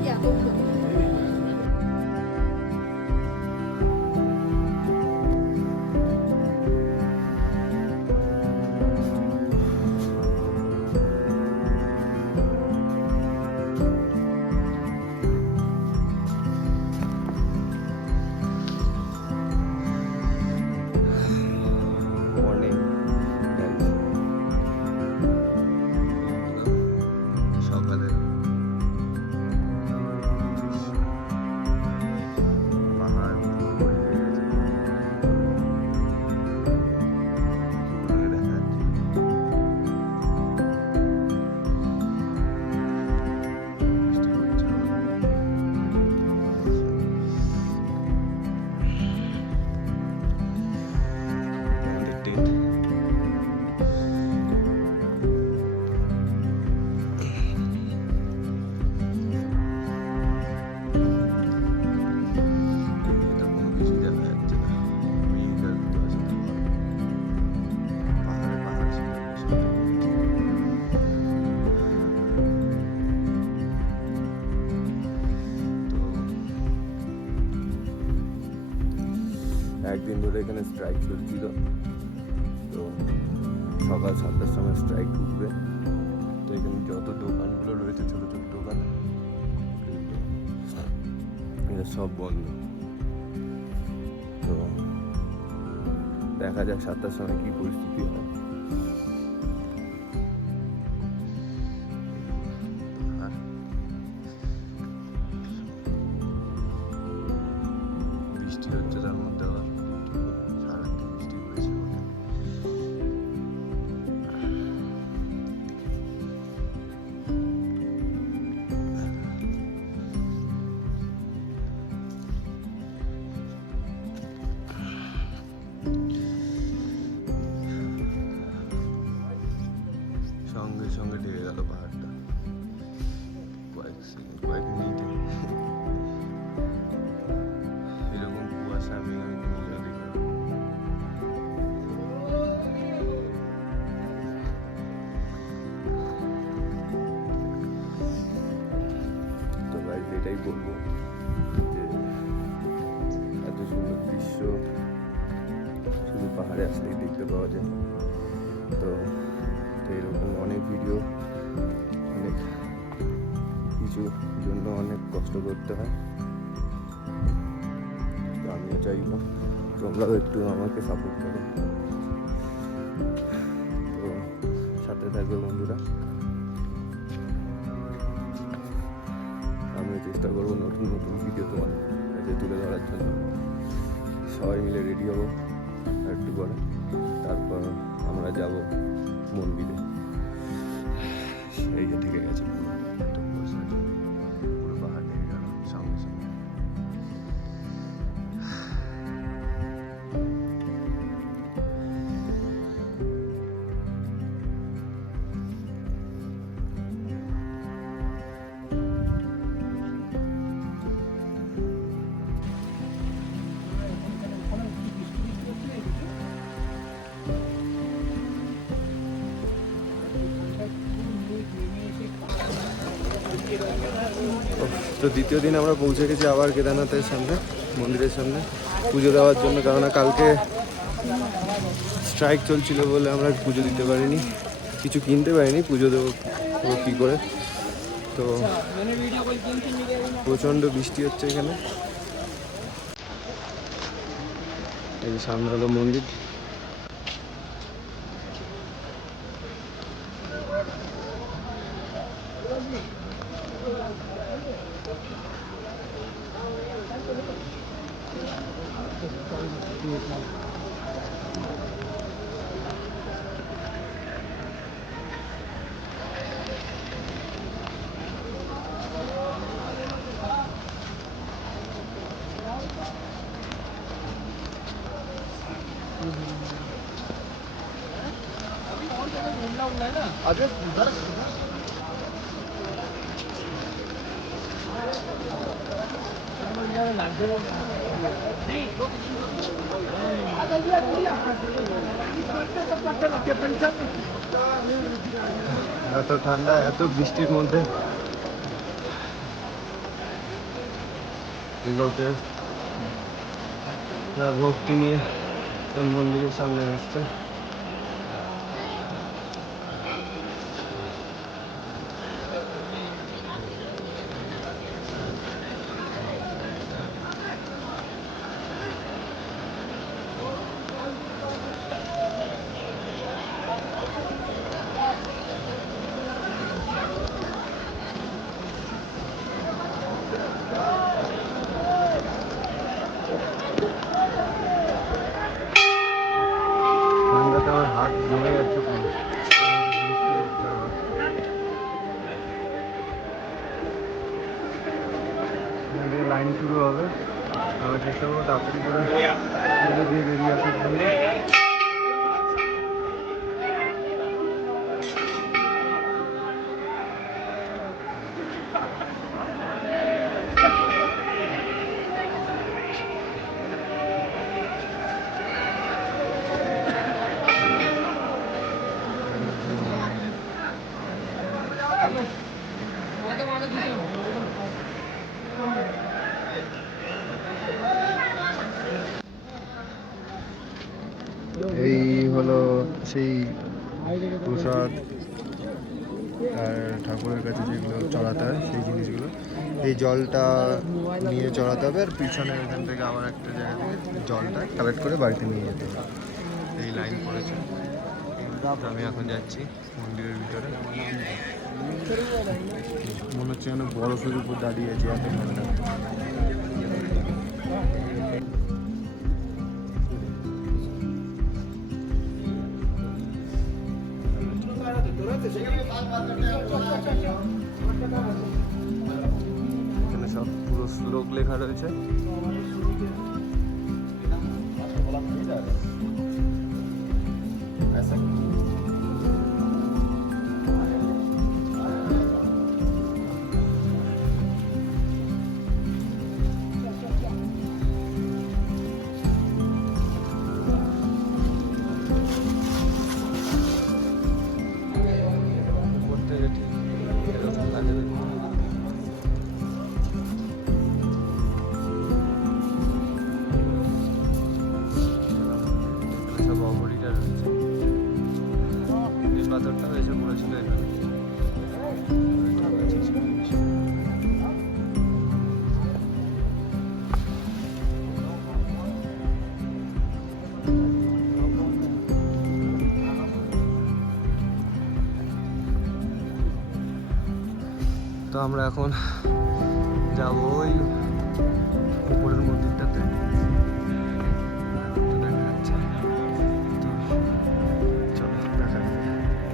একদিন ধরে এখানে স্ট্রাইক চলছিল, তো সকাল 7টার সময় স্ট্রাইক উঠবে। তো এখানে যত দোকানগুলো রয়েছে, ছোটো ছোটো দোকান, এটা সব বন্ধ। তো দেখা যাক 7টার সময় কী পরিস্থিতি হয়। বৃষ্টি হচ্ছে, তার মধ্যে আবার সারাদিন বৃষ্টি হয়েছে বলে সঙ্গে সঙ্গে ঢেকে গেল পাহাড়টা কয়েক মিনিটে। এরকম কুয়াশা আমি কোনোদিনও দেখিনি। তো ভাই এটাই বলবো যে এত সুন্দর দৃশ্য শুধু পাহাড়ে আসলেই দেখতে পাওয়া যায়। তো এরকম অনেক ভিডিও, অনেক কিছুর জন্য অনেক কষ্ট করতে হয়। তো আমিও চাইবো তোমরাও একটু আমাকে সাপোর্ট করো। তো সাথে থাকবে বন্ধুরা, আমিও চেষ্টা করবো নতুন নতুন ভিডিও তোমাদের কাছে তুলে ধরার জন্য। সবাই মিলে রেডি হবো একটু পরে, তারপর আমরা যাব মন্দিরে। এই যে ঢেকে গেছে পুরো পাহাড় ঢেকে গেল সামনে সামনে। তো দ্বিতীয় দিন আমরা পৌঁছে গেছি আবার কেদারনাথের সামনে, মন্দিরের সামনে পুজো দেওয়ার জন্য। কেননা কালকে স্ট্রাইক চলছিল বলে আমরা পুজো দিতে পারিনি, কিছু কিনতে পারিনি, পুজো দেবো কী করে। তো প্রচণ্ড বৃষ্টি হচ্ছে এখানে। এই যে সামনে হলো মন্দির। এত ঠান্ডা, এত বৃষ্টির মধ্যে লোকে ভক্তি নিয়ে মন্দিরের সামনে আসছে। ঠান্ডাতে আমার হাত জমে যাচ্ছে পুরো। লাইন শুরু হবে, আমরা চেষ্টা করবো তাড়াতাড়ি করে দিয়ে বেরিয়ে আসার জন্য। এই হলো সেই প্রসাদ আর ঠাকুরের কাছে যেগুলো চড়াতে হয় সেই জিনিসগুলো। এই জলটা নিয়ে চড়াতে হবে, আর পিছনে এখান থেকে আবার একটা জায়গা থেকে জলটা কালেক্ট করে বাড়িতে নিয়ে যেতে হবে। এই লাইন পড়েছে। আমি এখন যাচ্ছি মন্দিরের ভিতরে। মনে হচ্ছে যেন বরফের উপর দাঁড়িয়ে আছে, এত ঠান্ডা। এখানে সব পুরো শ্লোক লেখা রয়েছে। সব অবরিটা রয়েছে। এই পাথরটাও এসে পড়েছিল এখানে। তো আমরা এখন যাবো ওই উপরের মন্দিরটাতে। দেখা যাচ্ছে তো চলো দেখা যাক।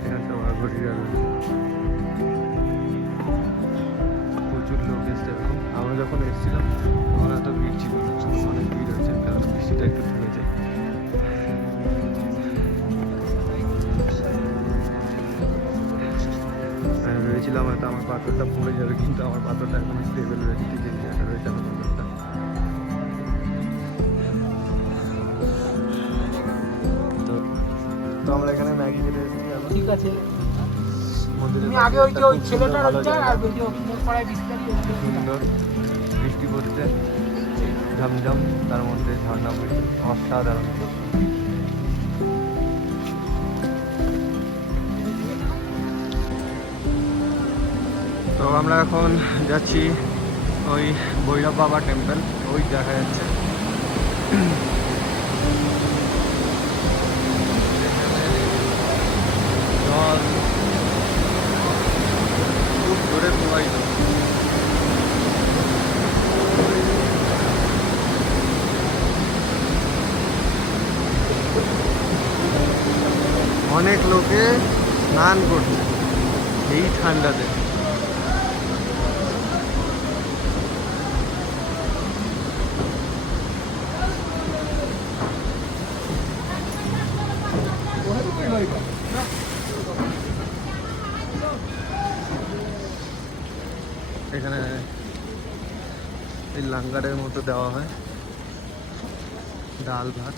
এখানটা ঘড়িটা রয়েছে। ভিউটা একটু থেমেছে। আমি ভেবেছিলাম হয়তো আমার পাথরটা পড়ে যাবে, কিন্তু আমার পাথরটা এখন স্টেবল রয়েছে, ঠিক জায়গা রয়েছে আমার পাথরটা। তো আমরা এখানে ম্যাগি খেতে এসেছি এখন। ঠিক আছে, মন্দিরের তুমি আগে ওই যে ওই খুব ছেলেটার ভালো ওইটা জায়গা। আর ওই যে মোর পাড়ায় বিস্তারিত সুন্দর বৃষ্টি পড়ছে, ঝমঝম, তার মধ্যে ঝর্ণা পড়ছে, অসাধারণ। তো আমরা এখন যাচ্ছি ওই ভৈরব বাবা টেম্পল, ওই দেখা যাচ্ছে। জল খুব জোরে প্রবাহিত। অনেক লোকে স্নান করছে এই ঠান্ডাতে। এখানে এই লাঙ্গারের মতো দেওয়া হয় ডাল ভাত।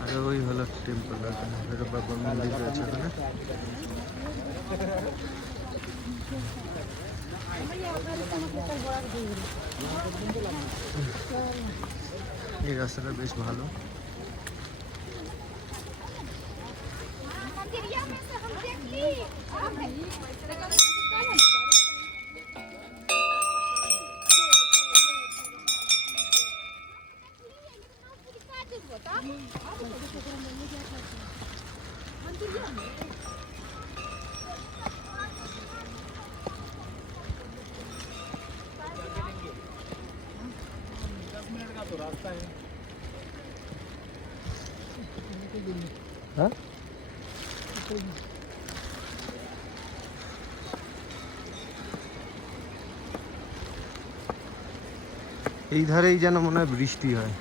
আর ওই হলো টেম্পল, ভৈরব বাবার মন্দির রয়েছে ওখানে। এই রাস্তাটা বেশ ভালো। হ্যাঁ, এই ধারেই যেন মনে হয় বৃষ্টি হয়।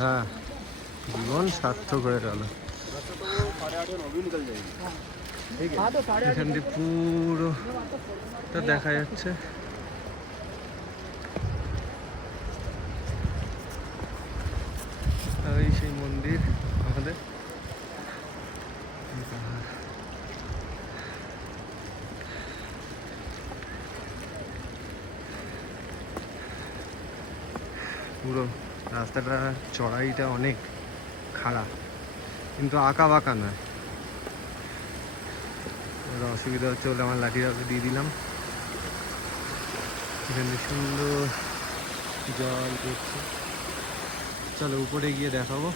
হ্যাঁ, জীবন সার্থক হয়ে গেল। এখান দিয়ে পুরোটা দেখা যাচ্ছে। এই সেই মন্দির আমাদের। পুরো রাস্তাটা চড়াইটা অনেক খাড়া, কিন্তু আঁকা বাঁকা নয়। অসুবিধা হচ্ছে বলে আমার লাঠিটা দিয়ে দিলাম। এখানে সুন্দর জল পড়ছে। চলো উপরে গিয়ে দেখাবো,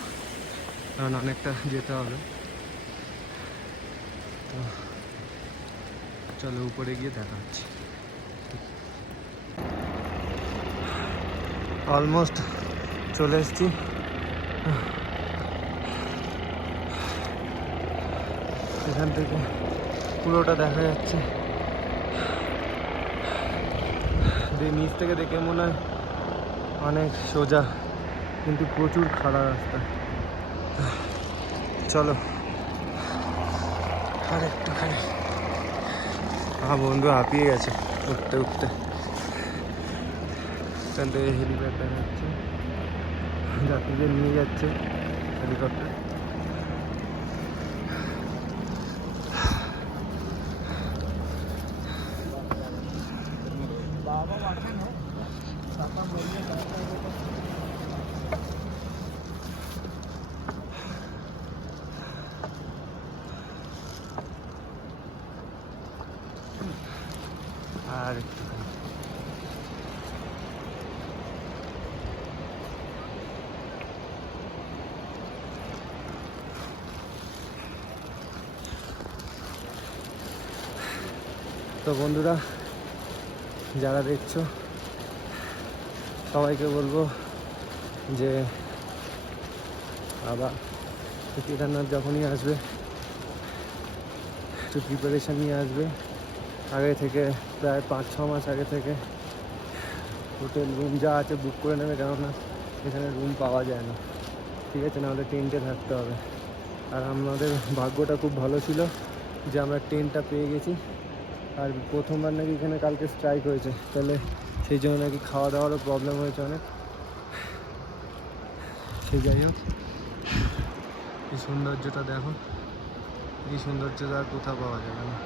কারণ অনেকটা যেতে হবে। তো চলো উপরে গিয়ে দেখা হচ্ছে। অলমোস্ট চলে এসেছি। এখান থেকে পুরোটা দেখা যাচ্ছে। নিচ থেকে দেখে মনে হয় অনেক সোজা, কিন্তু প্রচুর খাড়া রাস্তা। চলো আর একটুখানি। বন্ধু হাঁপিয়ে গেছে উঠতে উঠতে। এখান থেকে হেলিপ্যাড দেখা যাচ্ছে, যাত্রীদের নিয়ে যাচ্ছে হেলিকপ্টার। আর একটুখানি। তো বন্ধুরা যারা দেখছো সবাইকে বলবো যে আবার কেদারনাথ যখনই আসবে একটু প্রিপারেশান নিয়ে আসবে, আগে থেকে, প্রায় 5-6 মাস আগে থেকে হোটেল রুম যা আছে বুক করে নেবে, কেননা এখানে রুম পাওয়া যায় না, ঠিক আছে, নাহলে টেন্টে থাকতে হবে। আর আমাদের ভাগ্যটা খুব ভালো ছিল যে আমরা টেন্টটা পেয়ে গেছি। আর প্রথমবার নাকি এখানে কালকে স্ট্রাইক হয়েছে, তাহলে সেই জন্য নাকি খাওয়া দাওয়ারও প্রবলেম হয়েছে অনেক। সে যাই হোক, এই সৌন্দর্যটা দেখো, এই সৌন্দর্যটা আর কোথাও পাওয়া যাবে না।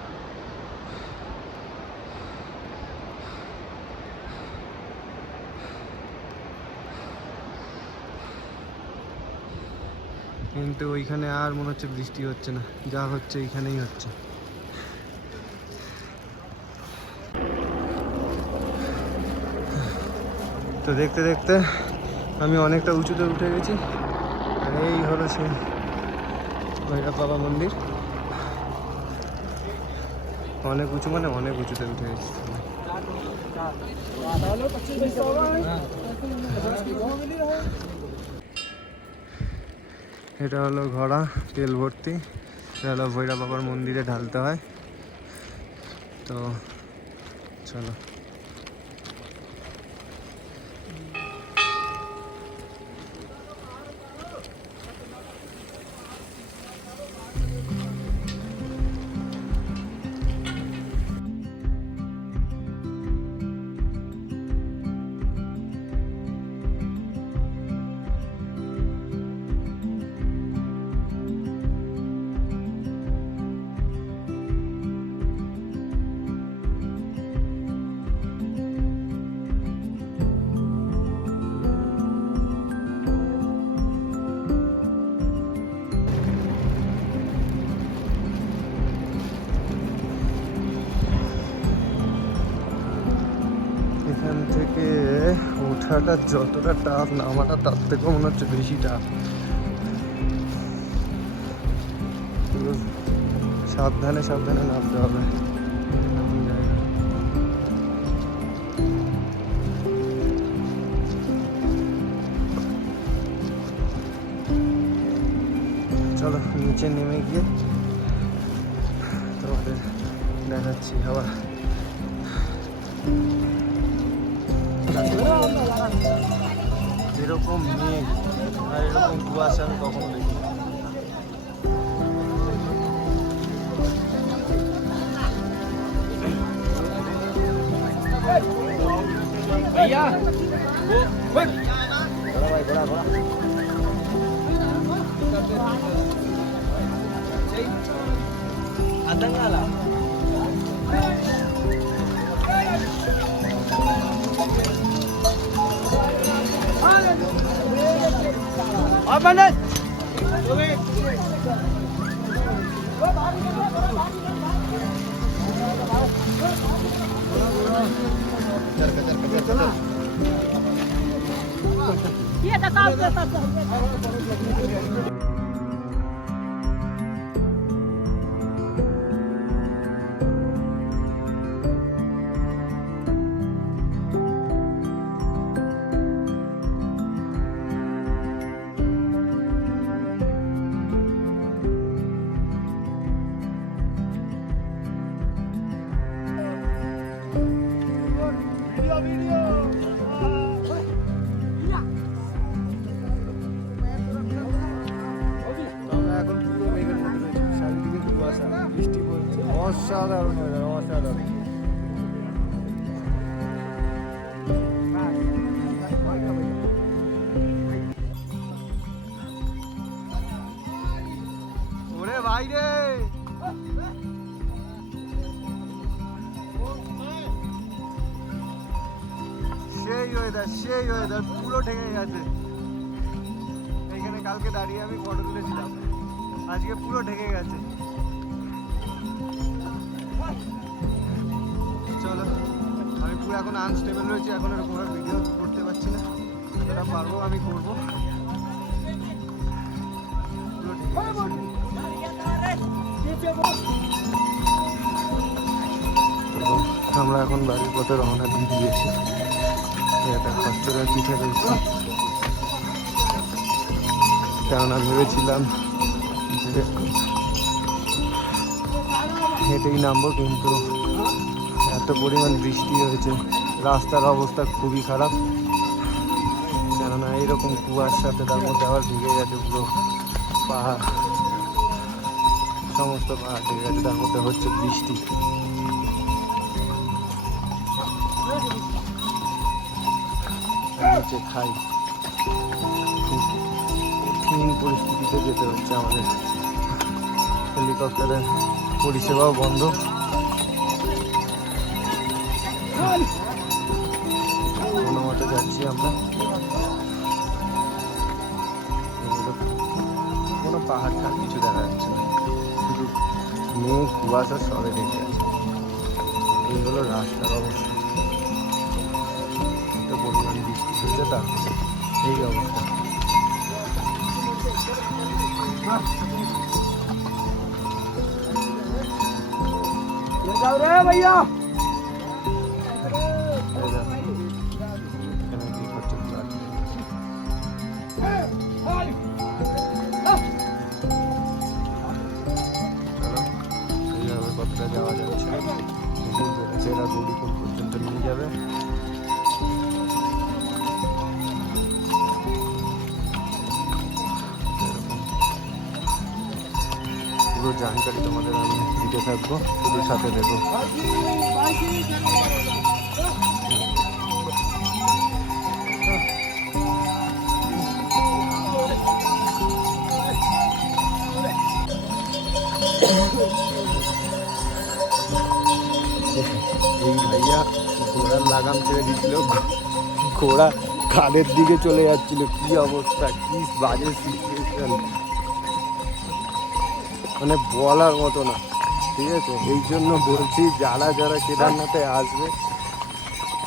কিন্তু ওইখানে আর মনে হচ্ছে বৃষ্টি হচ্ছে না, যা হচ্ছে এইখানেই হচ্ছে। তো দেখতে দেখতে আমি অনেকটা উঁচুতে উঠে গেছি, আর এই হলো সেই ভৈরব বাবা মন্দির। অনেক উঁচু, মানে অনেক উঁচুতে উঠে গেছি। এটা হলো ঘোড়া, তেল ভর্তি। এটা হলো ভৈরব বাবার মন্দিরে ঢালতে হয়। তো চলো। এখান থেকে ওঠাটা যতটা টাফ, নামাটা তার থেকেও মনে হচ্ছে বেশি টাফ। সাবধানে সাবধানে নামতে হবে। এমন জায়গা। চলো নিচে নেমে গিয়ে তোমাদের দেখাচ্ছি আবার। এরকম মেঘ আর এরকম কুয়াশা আমি কখনো দেখি। भैया ये बताओ कैसा এখন পুরো মেঘের মধ্যে রয়েছে, চারিদিকে কুয়াশা, বৃষ্টি পড়ছে, অসাধারণ weather, অসাধারণ। ওরে বাইরে সেই ওয়েদার পুরো ঢেকে গেছে। এইখানে কালকে দাঁড়িয়ে আমি ফটো তুলেছিলাম, আজকে পুরো ঢেকে গেছে। চলো, আমি পুরো এখন আনস্টেবল রয়েছি, এখন এরকম ভিডিও করতে পারছি না, যেটা পারবো আমি করবো। পুরো ঢেকে গেছে। আমরা এখন বাড়ির পথে রওনা দিয়ে দিয়েছি। এটা খচ্চরের পিঠে রয়েছে, কেননা ভেবেছিলাম যে হেঁটেই নামবো, কিন্তু এত পরিমাণ বৃষ্টি হয়েছে, রাস্তার অবস্থা খুবই খারাপ। কেননা এইরকম কুয়াশাতে তার মধ্যে আবার ঢুকে গেছে পুরো পাহাড়, সমস্ত পাহাড় ঢুকে গেছে, তার মধ্যে হচ্ছে বৃষ্টি। নিচে খাই, খুব কঠিন পরিস্থিতিতে যেতে হচ্ছে আমাদের। হেলিকপ্টারের পরিষেবাও বন্ধ। কোনো মতে যাচ্ছি আমরা, কোনো পাহাড় টাহাড় কিছু দেখা যাচ্ছে না, শুধু মেঘ কুয়াশা সবে দেখে আছে। এই হলো রাস্তার অবস্থা, এত পরিমাণ বৃষ্টি হয়েছে তারপরে এই অবস্থা। जाओ रे भैया। এখানে কি করছে ফ্লাট? এইভাবে কতটা যাওয়া যাচ্ছে, বলেছে এরা গৌরীকুণ্ড পর্যন্ত নিয়ে যাবে। পুরো জানকারি তোমাদের আমি দিতে থাকবো, শুধু সাথে দেবো। এই ভাইয়া ঘোড়ার লাগাম ছেড়ে দিচ্ছিল, ঘোড়া খাদের দিকে চলে যাচ্ছিল। কি অবস্থা, কি বাজে সিচুয়েশন, মানে বলার মতো না। ঠিক আছে, এই জন্য বলছি যারা যারা কেদারনাথে আসবে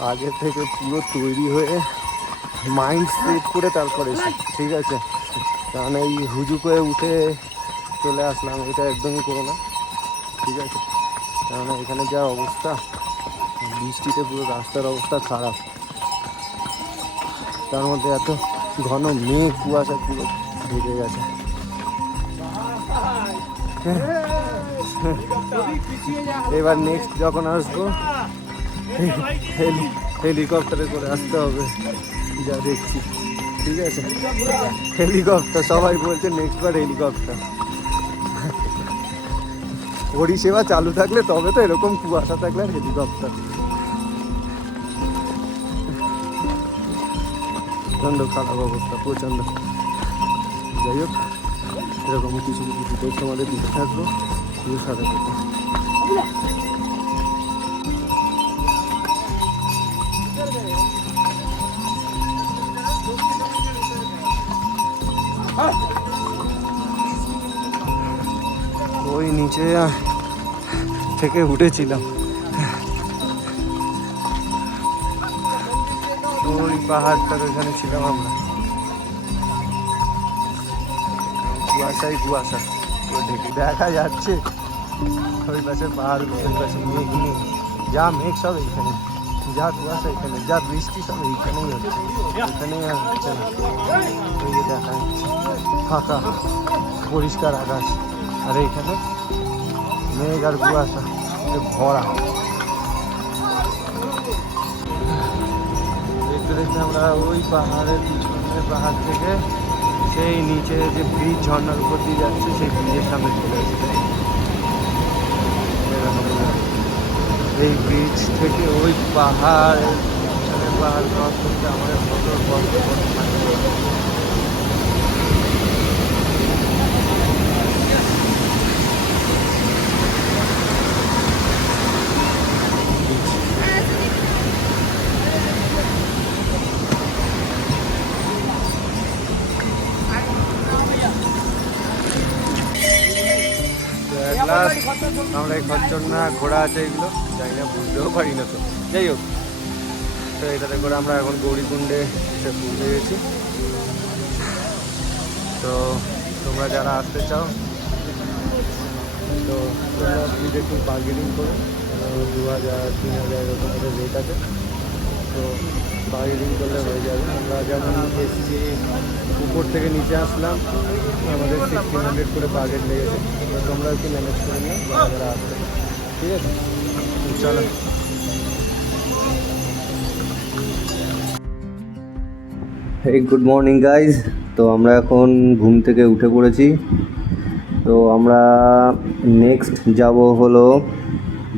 আগে থেকে পুরো তৈরি হয়ে মাইন্ড সেট করে তারপরে এসে, ঠিক আছে। কারণ এই হুজুক হয়ে উঠে চলে আসলাম এটা একদমই করো না, ঠিক আছে। কারণ এখানে যা অবস্থা, বৃষ্টিতে পুরো রাস্তার অবস্থা খারাপ, তার মধ্যে এত ঘন মেঘ কুয়াশা পুরো ঢেকে গেছে। এবার নেক্সট যখন আসবো হেলিকপ্টারে করে আসতে হবে, যা দেখছি। ঠিক আছে, হেলিকপ্টার, সবাই বলছে নেক্সট বার হেলিকপ্টার। পরিষেবা চালু থাকলে তবে তো, এরকম কুয়াশা থাকলে আর হেলিকপ্টার। প্রচণ্ড খারাপ অবস্থা, প্রচণ্ড। যাই হোক, এরকম কিছু কিছু ডিটেলস তোমাদের দিতে থাকবো, খুবই সাথে থাকবো। ওই নিচে থেকে উঠেছিলাম, ওই পাহাড়টার ওইখানে ছিলাম আমরা। কুয়াশাই কুয়াশা পুরো ঢেকে দেখা যাচ্ছে, ওই পাশে পাহাড়, ওই পাশে মেঘ নেই, যা মেঘ সব এইখানে, যা কুয়াশা এখানে, যা বৃষ্টি সব এইখানেই হচ্ছে, এখানেই আর হচ্ছে না। ওই যে দেখা যাচ্ছে ফাঁকা পরিষ্কার আকাশ, আর এইখানে মেঘ আর কুয়াশা ভরা। দেখতে দেখতে আমরা ওই পাহাড়ের পিছনে, পাহাড় থেকে সেই নিচে যে ব্রিজ ঝর্ণার উপর দিয়ে যাচ্ছে, সেই ব্রিজের সামনে চলে আসছে। এই ব্রিজ থেকে ওই পাহাড়, পিছনে পাহাড় ক্রস করতে আমাদের মোটর বন্ধ আমরা এই খচ্চরনা ঘোড়া আছে, এগুলো যাই না, বুঝতেও পারি না তো। যাই হোক, তো এটাতে করে আমরা এখন গৌরীকুণ্ডে এসে পৌঁছে গেছি। তো তোমরা যারা আসতে চাও তো তোমরা প্লিজ একটু বার্গেনিং করো, 2000-3000 এরকম একটা রেট আছে, তো বার্গেনিং করলে হয়ে যাবে। আমরা যেমন এসছি, উপর থেকে নিচে আসলাম, আমাদের 1600 করে বার্গেন লেগেছে। তো তোমরা একটু ম্যানেজ করে নিও যারা যারা আসবে, ঠিক আছে। চলো। এই গুড মর্নিং গাইজ। তো আমরা এখন ঘুম থেকে উঠে পড়েছি। তো আমরা নেক্সট যাব হলো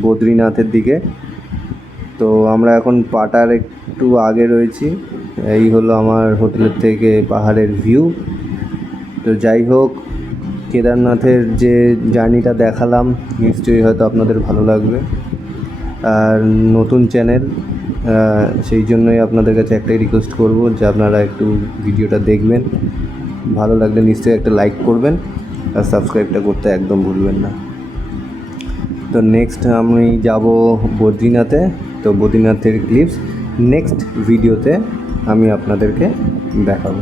বদ্রীনাথের দিকে। তো আমরা এখন পাটার একটু আগে রয়েছি। এই হলো আমার হোটেলের থেকে পাহাড়ের ভিউ। তো যাই হোক, কেদারনাথের যে জার্নিটা দেখালাম নিশ্চয়ই হয়তো আপনাদের ভালো লাগবে। আর নতুন চ্যানেল, সেই জন্যই আপনাদের কাছে একটাই রিকোয়েস্ট করব যে আপনারা একটু ভিডিওটা দেখবেন, ভালো লাগলে নিশ্চয়ই একটা লাইক করবেন আর সাবস্ক্রাইবটা করতে একদম ভুলবেন না। তো নেক্সট আমি যাব বদ্রীনাথে। তো বদ্রীনাথের ক্লিপস নেক্সট ভিডিওতে আমি আপনাদেরকে দেখাবো।